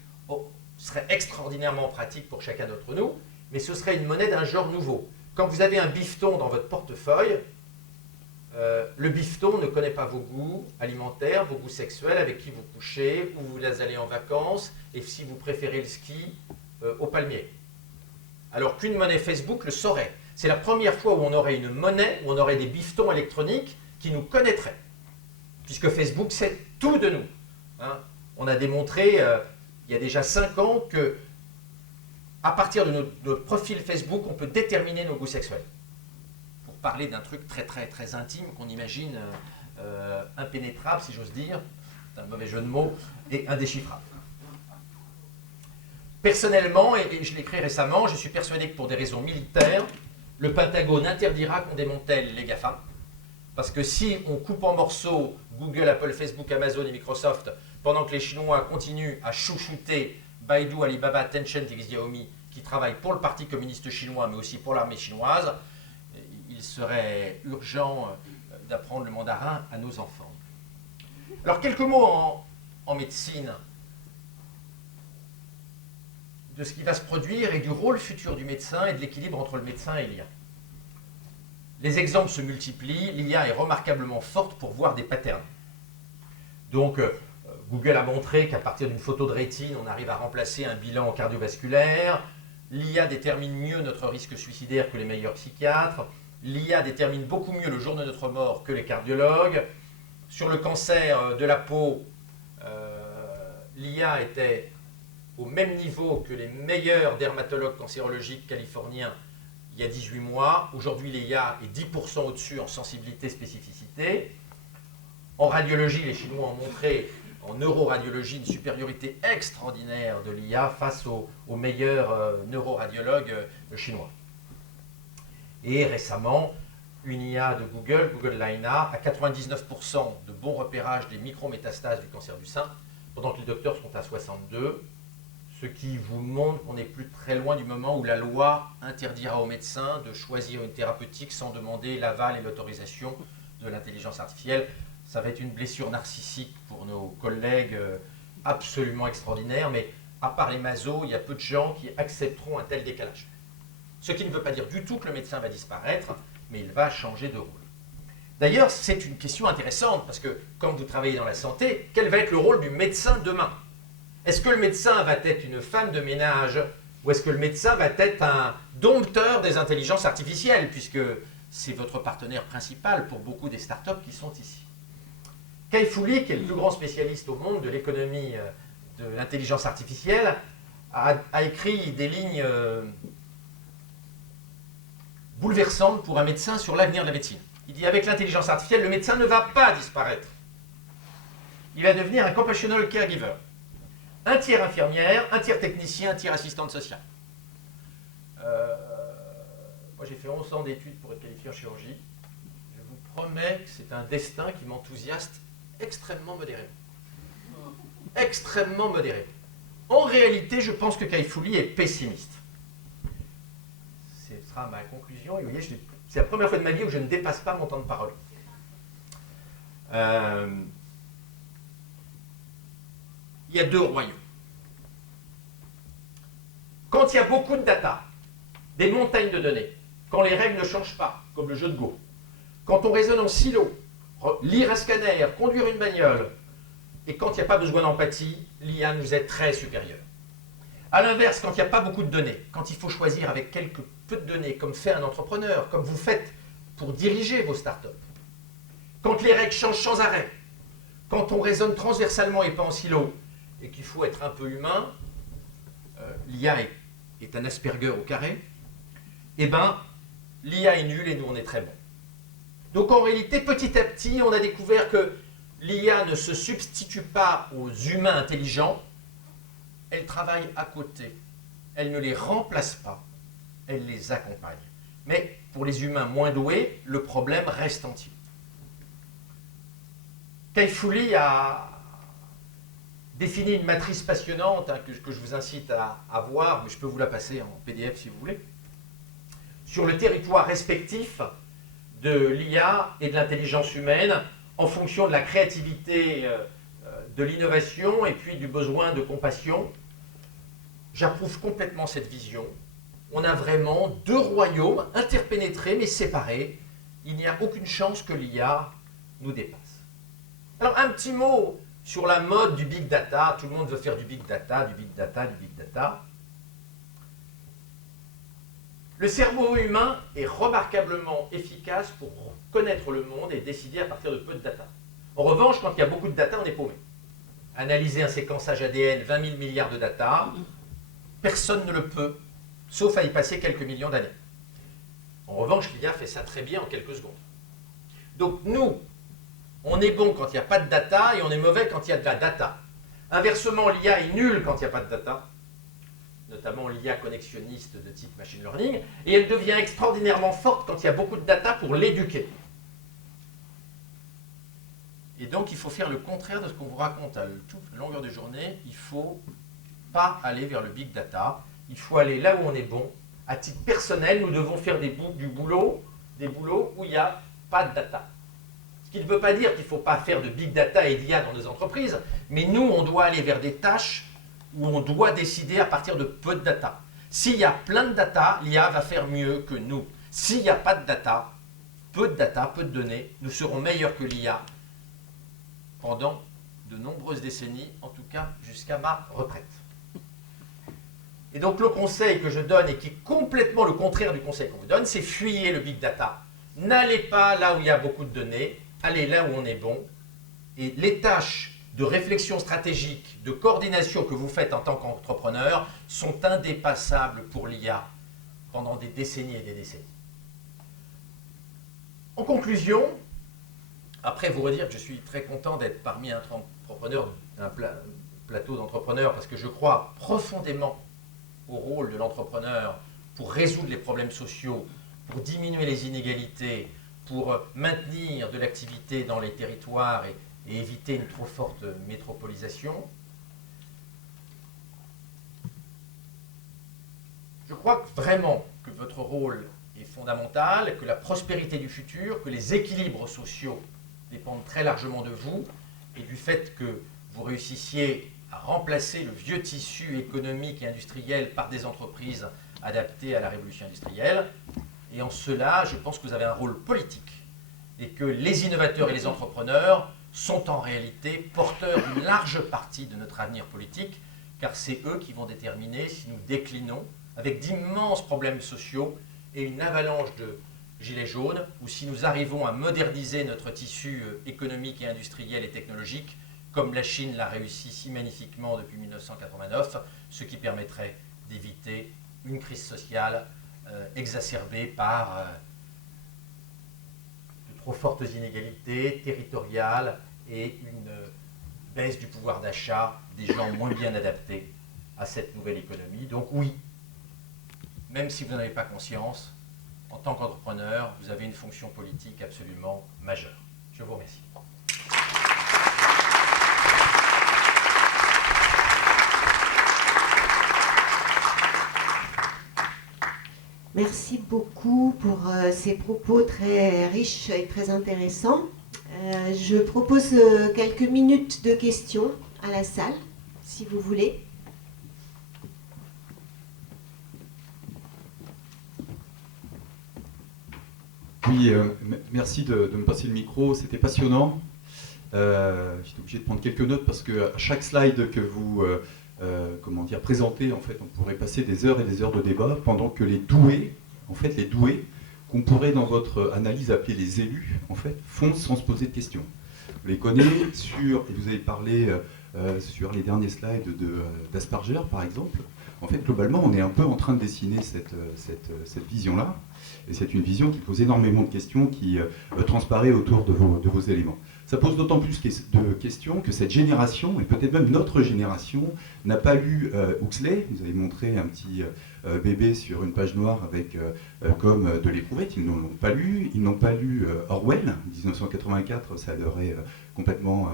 serait extraordinairement pratique pour chacun d'entre nous, mais ce serait une monnaie d'un genre nouveau. Quand vous avez un bifton dans votre portefeuille, le bifton ne connaît pas vos goûts alimentaires, vos goûts sexuels, avec qui vous couchez, où vous allez en vacances, et si vous préférez le ski, au palmier. Alors qu'une monnaie Facebook le saurait. C'est la première fois où on aurait une monnaie, où on aurait des biftons électroniques qui nous connaîtraient. Puisque Facebook sait tout de nous. Hein. On a démontré, il y a déjà 5 ans, que à partir de notre profil Facebook, on peut déterminer nos goûts sexuels. Pour parler d'un truc très très très intime qu'on imagine impénétrable, si j'ose dire, c'est un mauvais jeu de mots, et indéchiffrable. Personnellement, et je l'ai écrit récemment, je suis persuadé que pour des raisons militaires, le Pentagone interdira qu'on démantèle les GAFA. Parce que si on coupe en morceaux Google, Apple, Facebook, Amazon et Microsoft, pendant que les Chinois continuent à chouchouter Baidu, Alibaba, Tencent et Xiaomi, qui travaillent pour le Parti communiste chinois, mais aussi pour l'armée chinoise, il serait urgent d'apprendre le mandarin à nos enfants. Alors, quelques mots en médecine de ce qui va se produire et du rôle futur du médecin et de l'équilibre entre le médecin et l'IA. Les exemples se multiplient, l'IA est remarquablement forte pour voir des patterns. Donc, Google a montré qu'à partir d'une photo de rétine, on arrive à remplacer un bilan cardiovasculaire. L'IA détermine mieux notre risque suicidaire que les meilleurs psychiatres. L'IA détermine beaucoup mieux le jour de notre mort que les cardiologues. Sur le cancer de la peau, l'IA était au même niveau que les meilleurs dermatologues cancérologiques californiens il y a 18 mois. Aujourd'hui, l'IA est 10% au-dessus en sensibilité, spécificité. En radiologie, les Chinois ont montré en neuroradiologie une supériorité extraordinaire de l'IA face aux meilleurs neuroradiologues chinois. Et récemment, une IA de Google, Google Lina, a 99% de bon repérage des micrométastases du cancer du sein, pendant que les docteurs sont à 62%. Ce qui vous montre qu'on n'est plus très loin du moment où la loi interdira aux médecins de choisir une thérapeutique sans demander l'aval et l'autorisation de l'intelligence artificielle. Ça va être une blessure narcissique pour nos collègues absolument extraordinaire, mais à part les masos, il y a peu de gens qui accepteront un tel décalage. Ce qui ne veut pas dire du tout que le médecin va disparaître, mais il va changer de rôle. D'ailleurs, c'est une question intéressante, parce que comme vous travaillez dans la santé, quel va être le rôle du médecin demain ? Est-ce que le médecin va être une femme de ménage ou est-ce que le médecin va être un dompteur des intelligences artificielles, puisque c'est votre partenaire principal pour beaucoup des startups qui sont ici. Kai-Fu Lee, qui est le plus grand spécialiste au monde de l'économie de l'intelligence artificielle, a écrit des lignes bouleversantes pour un médecin sur l'avenir de la médecine. Il dit, avec l'intelligence artificielle, le médecin ne va pas disparaître. Il va devenir un compassional caregiver. Un tiers infirmière, un tiers technicien, un tiers assistante sociale. Moi, j'ai fait 11 ans d'études pour être qualifié en chirurgie. Je vous promets que c'est un destin qui m'enthousiaste extrêmement modérément. Extrêmement modérément. En réalité, je pense que Kai-Fu Lee est pessimiste. Ce sera ma conclusion. Et vous voyez, c'est la première fois de ma vie où je ne dépasse pas mon temps de parole. Il y a deux royaumes. Quand il y a beaucoup de data, des montagnes de données, quand les règles ne changent pas, comme le jeu de Go, quand on raisonne en silo, lire un scanner, conduire une bagnole, et quand il n'y a pas besoin d'empathie, l'IA nous est très supérieure. À l'inverse, quand il n'y a pas beaucoup de données, quand il faut choisir avec quelques peu de données, comme fait un entrepreneur, comme vous faites pour diriger vos startups, quand les règles changent sans arrêt, quand on raisonne transversalement et pas en silo, et qu'il faut être un peu humain, l'IA est un Asperger au carré, eh bien, l'IA est nulle et nous, on est très bons. Donc en réalité, petit à petit, on a découvert que l'IA ne se substitue pas aux humains intelligents, elle travaille à côté, elle ne les remplace pas, elle les accompagne. Mais pour les humains moins doués, le problème reste entier. Kai-Fu Lee a défini une matrice passionnante que je vous incite à voir, mais je peux vous la passer en PDF si vous voulez, sur le territoire respectif de l'IA et de l'intelligence humaine en fonction de la créativité, de l'innovation et puis du besoin de compassion. J'approuve complètement cette vision. On a vraiment deux royaumes interpénétrés mais séparés. Il n'y a aucune chance que l'IA nous dépasse. Alors un petit mot sur la mode du big data. Tout le monde veut faire du big data, du big data, du big data. Le cerveau humain est remarquablement efficace pour connaître le monde et décider à partir de peu de data. En revanche, quand il y a beaucoup de data, on est paumé. Analyser un séquençage ADN, 20 000 milliards de data, personne ne le peut, sauf à y passer quelques millions d'années. En revanche, l'IA fait ça très bien en quelques secondes. Donc nous, on est bon quand il n'y a pas de data et on est mauvais quand il y a de la data. Inversement, l'IA est nulle quand il n'y a pas de data, notamment l'IA connexionniste de type machine learning, et elle devient extraordinairement forte quand il y a beaucoup de data pour l'éduquer. Et donc il faut faire le contraire de ce qu'on vous raconte à toute longueur de journée. Il ne faut pas aller vers le big data, il faut aller là où on est bon. À titre personnel, nous devons faire des boulots où il n'y a pas de data. Ce qui ne veut pas dire qu'il ne faut pas faire de big data et d'IA dans nos entreprises, mais nous, on doit aller vers des tâches où on doit décider à partir de peu de data. S'il y a plein de data, l'IA va faire mieux que nous. S'il n'y a pas de data, peu de données, nous serons meilleurs que l'IA pendant de nombreuses décennies, en tout cas jusqu'à ma retraite. Et donc le conseil que je donne, et qui est complètement le contraire du conseil qu'on vous donne, c'est fuyez le big data. N'allez pas là où il y a beaucoup de données, allez là où on est bon. Et les tâches de réflexion stratégique, de coordination que vous faites en tant qu'entrepreneur sont indépassables pour l'IA pendant des décennies et des décennies. En conclusion, après vous redire que je suis très content d'être parmi un entrepreneur, un plateau d'entrepreneurs, parce que je crois profondément au rôle de l'entrepreneur pour résoudre les problèmes sociaux, pour diminuer les inégalités, pour maintenir de l'activité dans les territoires et éviter une trop forte métropolisation. Je crois vraiment que votre rôle est fondamental, que la prospérité du futur, que les équilibres sociaux dépendent très largement de vous et du fait que vous réussissiez à remplacer le vieux tissu économique et industriel par des entreprises adaptées à la révolution industrielle. Et en cela, je pense que vous avez un rôle politique et que les innovateurs et les entrepreneurs sont en réalité porteurs d'une large partie de notre avenir politique, car c'est eux qui vont déterminer si nous déclinons avec d'immenses problèmes sociaux et une avalanche de gilets jaunes, ou si nous arrivons à moderniser notre tissu économique et industriel et technologique, comme la Chine l'a réussi si magnifiquement depuis 1989, ce qui permettrait d'éviter une crise sociale exacerbée par de trop fortes inégalités territoriales et une baisse du pouvoir d'achat des gens moins bien adaptés à cette nouvelle économie. Donc oui, même si vous n'en avez pas conscience, en tant qu'entrepreneur, vous avez une fonction politique absolument majeure. Je vous remercie. Merci beaucoup pour ces propos très riches et très intéressants. Je propose quelques minutes de questions à la salle, si vous voulez. Oui, merci de me passer le micro, c'était passionnant. J'étais obligé de prendre quelques notes parce qu'à chaque slide que vous comment dire, présenter, en fait, on pourrait passer des heures et des heures de débat, pendant que les doués, qu'on pourrait dans votre analyse appeler les élus, en fait, font sans se poser de questions. Vous les connaissez et vous avez parlé sur les derniers slides d'Asperger, par exemple. En fait, globalement, on est un peu en train de dessiner cette vision-là, et c'est une vision qui pose énormément de questions, qui transparaît autour de vos éléments. Ça pose d'autant plus de questions que cette génération, et peut-être même notre génération, n'a pas lu Huxley. Vous avez montré un petit bébé sur une page noire avec comme de l'éprouvette, ils ne l'ont pas lu. Ils n'ont pas lu Orwell, 1984, ça leur est complètement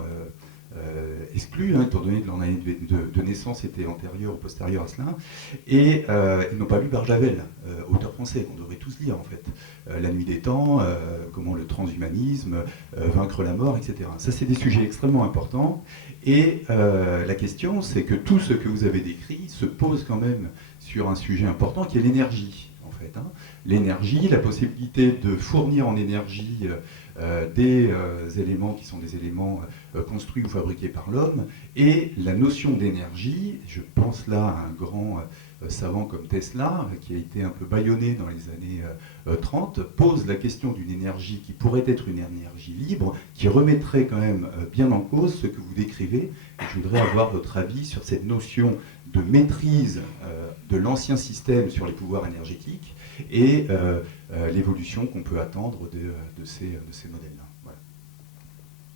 exclu, hein, étant donné que leur année de naissance était antérieure ou postérieure à cela. Et ils n'ont pas lu Barjavel, auteur français, qu'on devrait tous lire en fait. La nuit des temps, comment le transhumanisme, vaincre la mort, etc. Ça, c'est des sujets extrêmement importants. Et la question, c'est que tout ce que vous avez décrit se pose quand même sur un sujet important qui est l'énergie, en fait. Hein. L'énergie, la possibilité de fournir en énergie des éléments qui sont des éléments construits ou fabriqués par l'homme, et la notion d'énergie, je pense là à un grand savant comme Tesla, qui a été un peu bâillonné dans les années 30, pose la question d'une énergie qui pourrait être une énergie libre, qui remettrait quand même bien en cause ce que vous décrivez. Et je voudrais avoir votre avis sur cette notion de maîtrise de l'ancien système sur les pouvoirs énergétiques et l'évolution qu'on peut attendre de ces modèles-là. Voilà.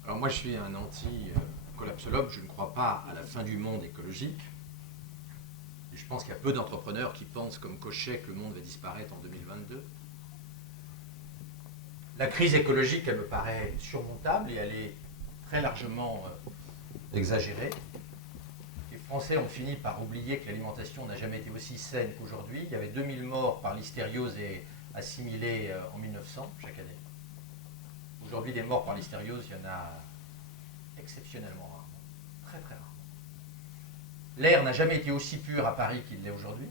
Alors moi je suis un anti-collapsologue, je ne crois pas à la fin du monde écologique. Et je pense qu'il y a peu d'entrepreneurs qui pensent comme Cochet que le monde va disparaître en 2022. La crise écologique, elle me paraît surmontable et elle est très largement exagérée. Les Français ont fini par oublier que l'alimentation n'a jamais été aussi saine qu'aujourd'hui. Il y avait 2000 morts par l'hystériose et assimilés en 1900 chaque année. Aujourd'hui, des morts par l'hystériose, il y en a exceptionnellement rarement, très très rarement. L'air n'a jamais été aussi pur à Paris qu'il l'est aujourd'hui.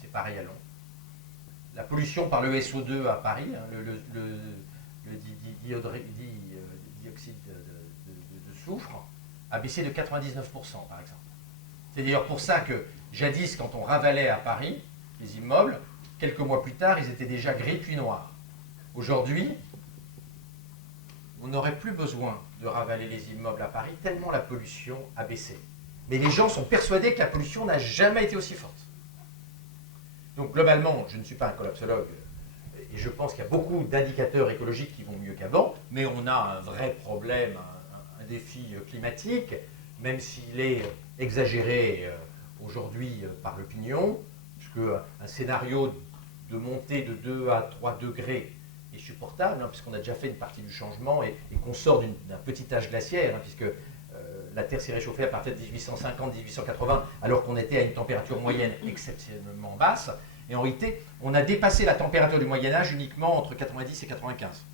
C'est pareil à Londres. La pollution par le SO2 à Paris, hein, le dioxyde de soufre, a baissé de 99% par exemple. C'est d'ailleurs pour ça que jadis, quand on ravalait à Paris les immeubles, quelques mois plus tard, ils étaient déjà gris puis noirs. Aujourd'hui, on n'aurait plus besoin de ravaler les immeubles à Paris tellement la pollution a baissé. Mais les gens sont persuadés que la pollution n'a jamais été aussi forte. Donc globalement, je ne suis pas un collapsologue, et je pense qu'il y a beaucoup d'indicateurs écologiques qui vont mieux qu'avant, mais on a un vrai problème, un défi climatique, même s'il est exagéré aujourd'hui par l'opinion, puisque un scénario de montée de 2 à 3 degrés est supportable, hein, puisqu'on a déjà fait une partie du changement et qu'on sort d'un petit âge glaciaire, hein, puisque la Terre s'est réchauffée à partir de 1850-1880, alors qu'on était à une température moyenne exceptionnellement basse. Et en réalité, on a dépassé la température du Moyen-Âge uniquement entre 90 et 95.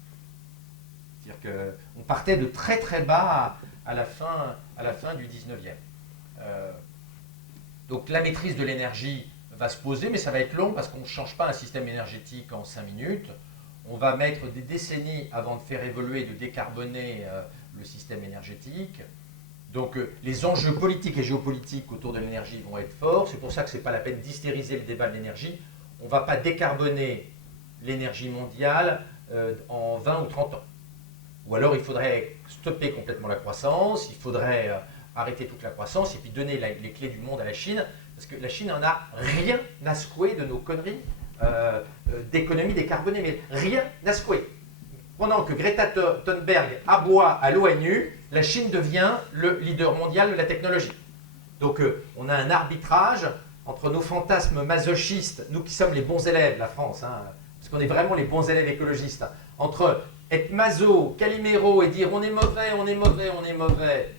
C'est-à-dire qu'on partait de très très bas à la fin du 19e. Donc la maîtrise de l'énergie va se poser, mais ça va être long parce qu'on ne change pas un système énergétique en 5 minutes. On va mettre des décennies avant de faire évoluer et de décarboner le système énergétique. Donc les enjeux politiques et géopolitiques autour de l'énergie vont être forts. C'est pour ça que ce n'est pas la peine d'hystériser le débat de l'énergie. On ne va pas décarboner l'énergie mondiale en 20 ou 30 ans. Ou alors il faudrait stopper complètement la croissance, il faudrait arrêter toute la croissance et puis donner les clés du monde à la Chine, parce que la Chine n'en a rien à secouer de nos conneries d'économie décarbonée, mais rien à secouer. Pendant que Greta Thunberg aboie à l'ONU, la Chine devient le leader mondial de la technologie. Donc on a un arbitrage entre nos fantasmes masochistes, nous qui sommes les bons élèves, la France, hein, parce qu'on est vraiment les bons élèves écologistes, entre être maso, caliméro et dire on est mauvais, on est mauvais, on est mauvais,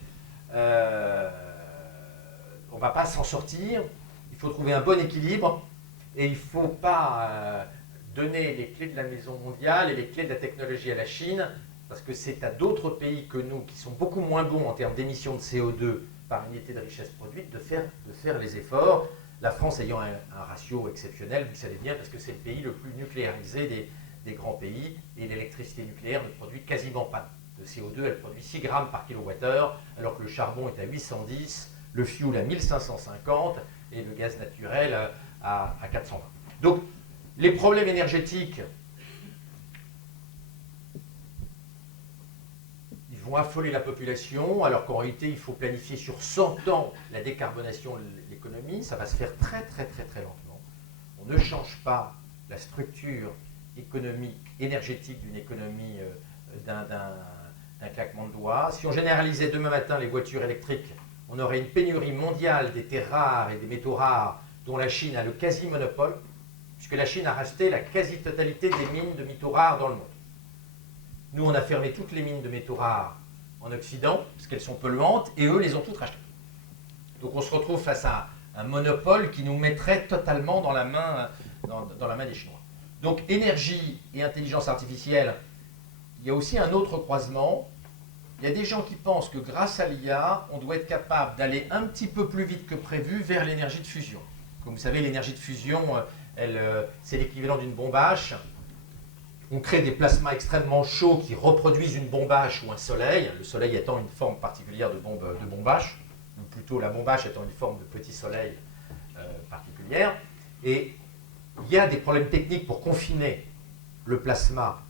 on ne va pas s'en sortir. Il faut trouver un bon équilibre et il ne faut pas donner les clés de la maison mondiale et les clés de la technologie à la Chine, parce que c'est à d'autres pays que nous, qui sont beaucoup moins bons en termes d'émissions de CO2 par unité de richesse produite, de faire les efforts. La France ayant un ratio exceptionnel, vous le savez bien, parce que c'est le pays le plus nucléarisé des grands pays, et l'électricité nucléaire ne produit quasiment pas de CO2, elle produit 6 grammes par kilowattheure, alors que le charbon est à 810, le fioul à 1550 et le gaz naturel à 420. Donc, les problèmes énergétiques, ils vont affoler la population, alors qu'en réalité, il faut planifier sur 100 ans la décarbonation de l'économie. Ça va se faire très lentement. On ne change pas la structure économique, énergétique d'une économie d'un claquement de doigts. Si on généralisait demain matin les voitures électriques, on aurait une pénurie mondiale des terres rares et des métaux rares dont la Chine a le quasi-monopole, puisque la Chine a racheté la quasi-totalité des mines de métaux rares dans le monde. Nous, on a fermé toutes les mines de métaux rares en Occident, parce qu'elles sont polluantes, et eux les ont toutes rachetées. Donc on se retrouve face à un monopole qui nous mettrait totalement dans la main des Chinois. Donc énergie et intelligence artificielle, il y a aussi un autre croisement. Il y a des gens qui pensent que grâce à l'IA, on doit être capable d'aller un petit peu plus vite que prévu vers l'énergie de fusion. Comme vous savez, l'énergie de fusion, c'est l'équivalent d'une bombe H. On crée des plasmas extrêmement chauds qui reproduisent une bombe H ou un soleil, le soleil étant une forme particulière de bombe H, ou plutôt la bombe H étant une forme de petit soleil particulière. Et il y a des problèmes techniques pour confiner le plasma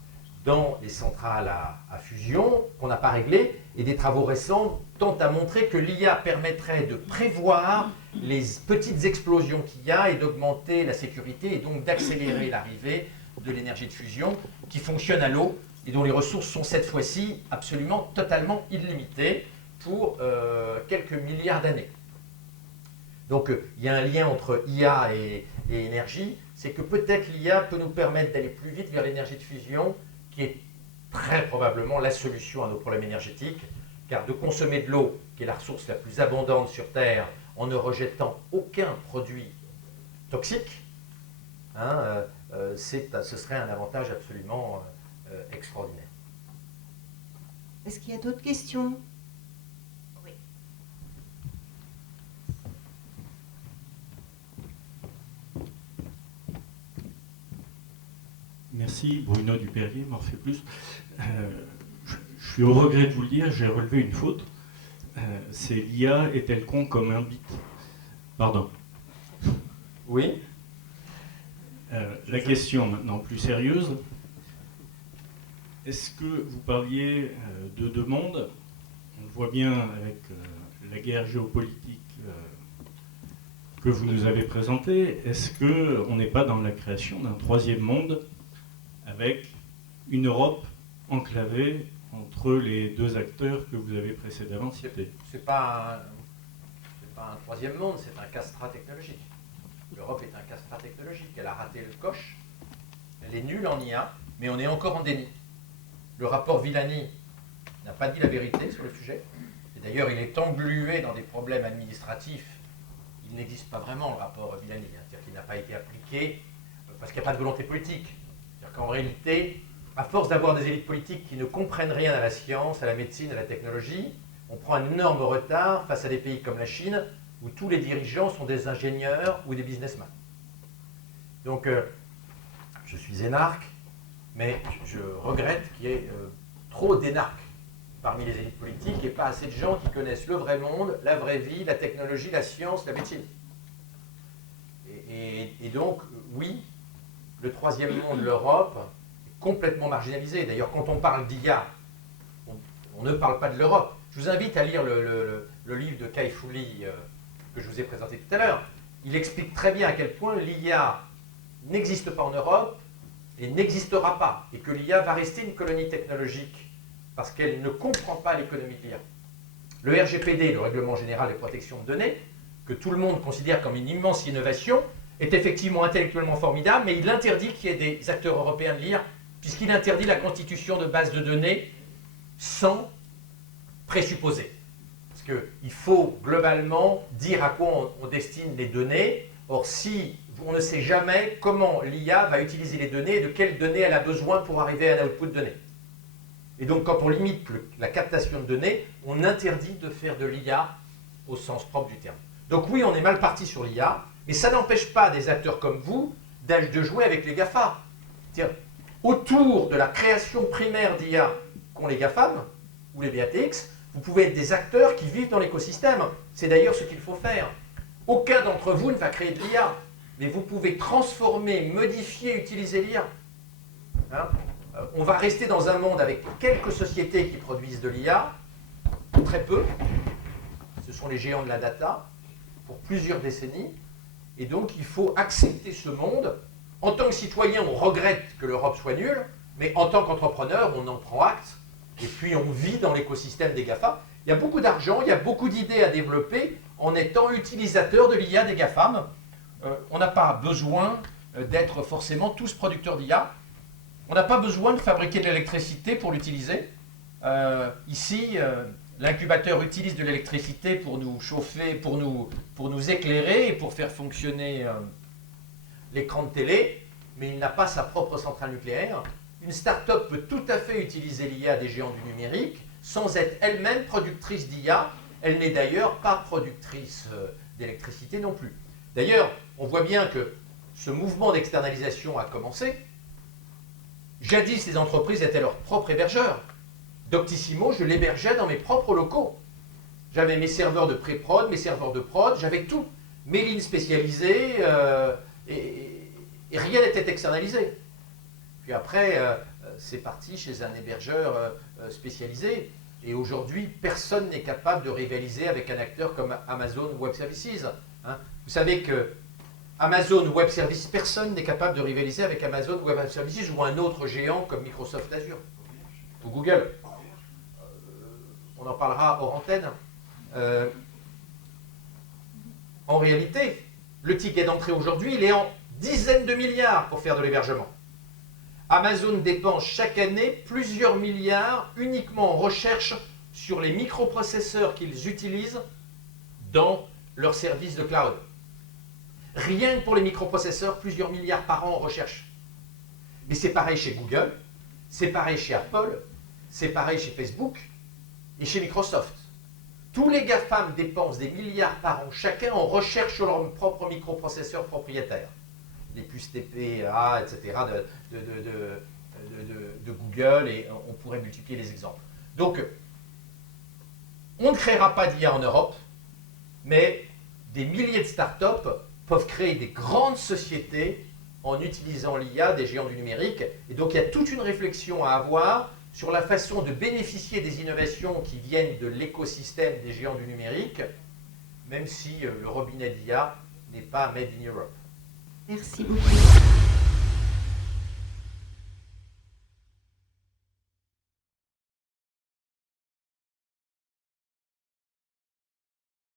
dans les centrales à fusion qu'on n'a pas réglées, et des travaux récents tentent à montrer que l'IA permettrait de prévoir les petites explosions qu'il y a et d'augmenter la sécurité et donc d'accélérer l'arrivée de l'énergie de fusion qui fonctionne à l'eau et dont les ressources sont cette fois-ci absolument totalement illimitées pour quelques milliards d'années. Donc il y a un lien entre IA et énergie, c'est que peut-être l'IA peut nous permettre d'aller plus vite vers l'énergie de fusion, qui est très probablement la solution à nos problèmes énergétiques, car de consommer de l'eau, qui est la ressource la plus abondante sur Terre, en ne rejetant aucun produit toxique, ce serait un avantage absolument extraordinaire. Est-ce qu'il y a d'autres questions? Oui. Merci, Bruno Duperrier, Morphée Plus. Je suis au regret de vous le dire, j'ai relevé une faute. C'est l'IA est-elle con comme un bit? Pardon. Oui. La question maintenant plus sérieuse. Est-ce que vous parliez de deux mondes? On le voit bien avec la guerre géopolitique que vous nous avez présentée. Est-ce qu'on n'est pas dans la création d'un troisième monde avec une Europe enclavée entre les deux acteurs que vous avez précédemment cités? C'est pas un troisième monde, c'est un castrat technologique. L'Europe est un castrat technologique. Elle a raté le coche. Elle est nulle en IA, mais on est encore en déni. Le rapport Villani n'a pas dit la vérité sur le sujet. Et d'ailleurs, il est englué dans des problèmes administratifs. Il n'existe pas vraiment, le rapport Villani. C'est-à-dire qu'il n'a pas été appliqué parce qu'il n'y a pas de volonté politique. C'est-à-dire qu'en réalité, à force d'avoir des élites politiques qui ne comprennent rien à la science, à la médecine, à la technologie, on prend un énorme retard face à des pays comme la Chine, où tous les dirigeants sont des ingénieurs ou des businessmen. Donc, je suis énarque, mais je regrette qu'il y ait trop d'énarques parmi les élites politiques et pas assez de gens qui connaissent le vrai monde, la vraie vie, la technologie, la science, la médecine. Et donc, oui, le troisième monde, l'Europe, est complètement marginalisé. D'ailleurs, quand on parle d'IA, on ne parle pas de l'Europe. Je vous invite à lire le livre de Kai Fu Lee que je vous ai présenté tout à l'heure. Il explique très bien à quel point l'IA n'existe pas en Europe et n'existera pas, et que l'IA va rester une colonie technologique parce qu'elle ne comprend pas l'économie de l'IA. Le RGPD, le Règlement Général des Protections de Données, que tout le monde considère comme une immense innovation, est effectivement intellectuellement formidable, mais il interdit qu'il y ait des acteurs européens de l'IA, puisqu'il interdit la constitution de bases de données sans présupposés. Parce qu'il faut globalement dire à quoi on destine les données. Or, si on ne sait jamais comment l'IA va utiliser les données et de quelles données elle a besoin pour arriver à un output de données. Et donc, quand on limite la captation de données, on interdit de faire de l'IA au sens propre du terme. Donc oui, on est mal parti sur l'IA, mais ça n'empêche pas des acteurs comme vous de jouer avec les GAFA. C'est-à-dire, autour de la création primaire d'IA qu'ont les GAFAM, ou les BATX, Vous pouvez être des acteurs qui vivent dans l'écosystème. C'est d'ailleurs ce qu'il faut faire. Aucun d'entre vous ne va créer de l'IA, mais vous pouvez transformer, modifier, utiliser l'IA. Hein? On va rester dans un monde avec quelques sociétés qui produisent de l'IA, très peu. Ce sont les géants de la data, pour plusieurs décennies. Et donc, il faut accepter ce monde. En tant que citoyen, on regrette que l'Europe soit nulle, mais en tant qu'entrepreneur, on en prend acte. Et puis, on vit dans l'écosystème des GAFA. Il y a beaucoup d'argent, il y a beaucoup d'idées à développer en étant utilisateur de l'IA des GAFAM. On n'a pas besoin d'être forcément tous producteurs d'IA. On n'a pas besoin de fabriquer de l'électricité pour l'utiliser. Ici, l'incubateur utilise de l'électricité pour nous chauffer, pour nous éclairer et pour faire fonctionner l'écran de télé, mais il n'a pas sa propre centrale nucléaire. Une start-up peut tout à fait utiliser l'IA des géants du numérique sans être elle-même productrice d'IA. Elle n'est d'ailleurs pas productrice d'électricité non plus. D'ailleurs, on voit bien que ce mouvement d'externalisation a commencé. Jadis, les entreprises étaient leurs propres hébergeurs. Doctissimo, je l'hébergeais dans mes propres locaux. J'avais mes serveurs de pré-prod, mes serveurs de prod, j'avais tout. Mes lignes spécialisées, et rien n'était externalisé. Puis après, c'est parti chez un hébergeur spécialisé. Et aujourd'hui, personne n'est capable de rivaliser avec un acteur comme Amazon Web Services. Hein. Vous savez que Amazon Web Services, personne n'est capable de rivaliser avec Amazon Web Services ou un autre géant comme Microsoft Azure ou Google. On en parlera hors antenne. En réalité, le ticket d'entrée aujourd'hui, il est en dizaines de milliards pour faire de l'hébergement. Amazon dépense chaque année plusieurs milliards uniquement en recherche sur les microprocesseurs qu'ils utilisent dans leurs services de cloud. Rien que pour les microprocesseurs, plusieurs milliards par an en recherche. Mais c'est pareil chez Google, c'est pareil chez Apple, c'est pareil chez Facebook et chez Microsoft. Tous les GAFAM dépensent des milliards par an chacun en recherche sur leurs propres microprocesseurs propriétaires. Les puces TPA, etc. de Google, et on pourrait multiplier les exemples. Donc, on ne créera pas d'IA en Europe, mais des milliers de startups peuvent créer des grandes sociétés en utilisant l'IA des géants du numérique. Et donc, il y a toute une réflexion à avoir sur la façon de bénéficier des innovations qui viennent de l'écosystème des géants du numérique, même si le robinet d'IA n'est pas made in Europe. Merci beaucoup.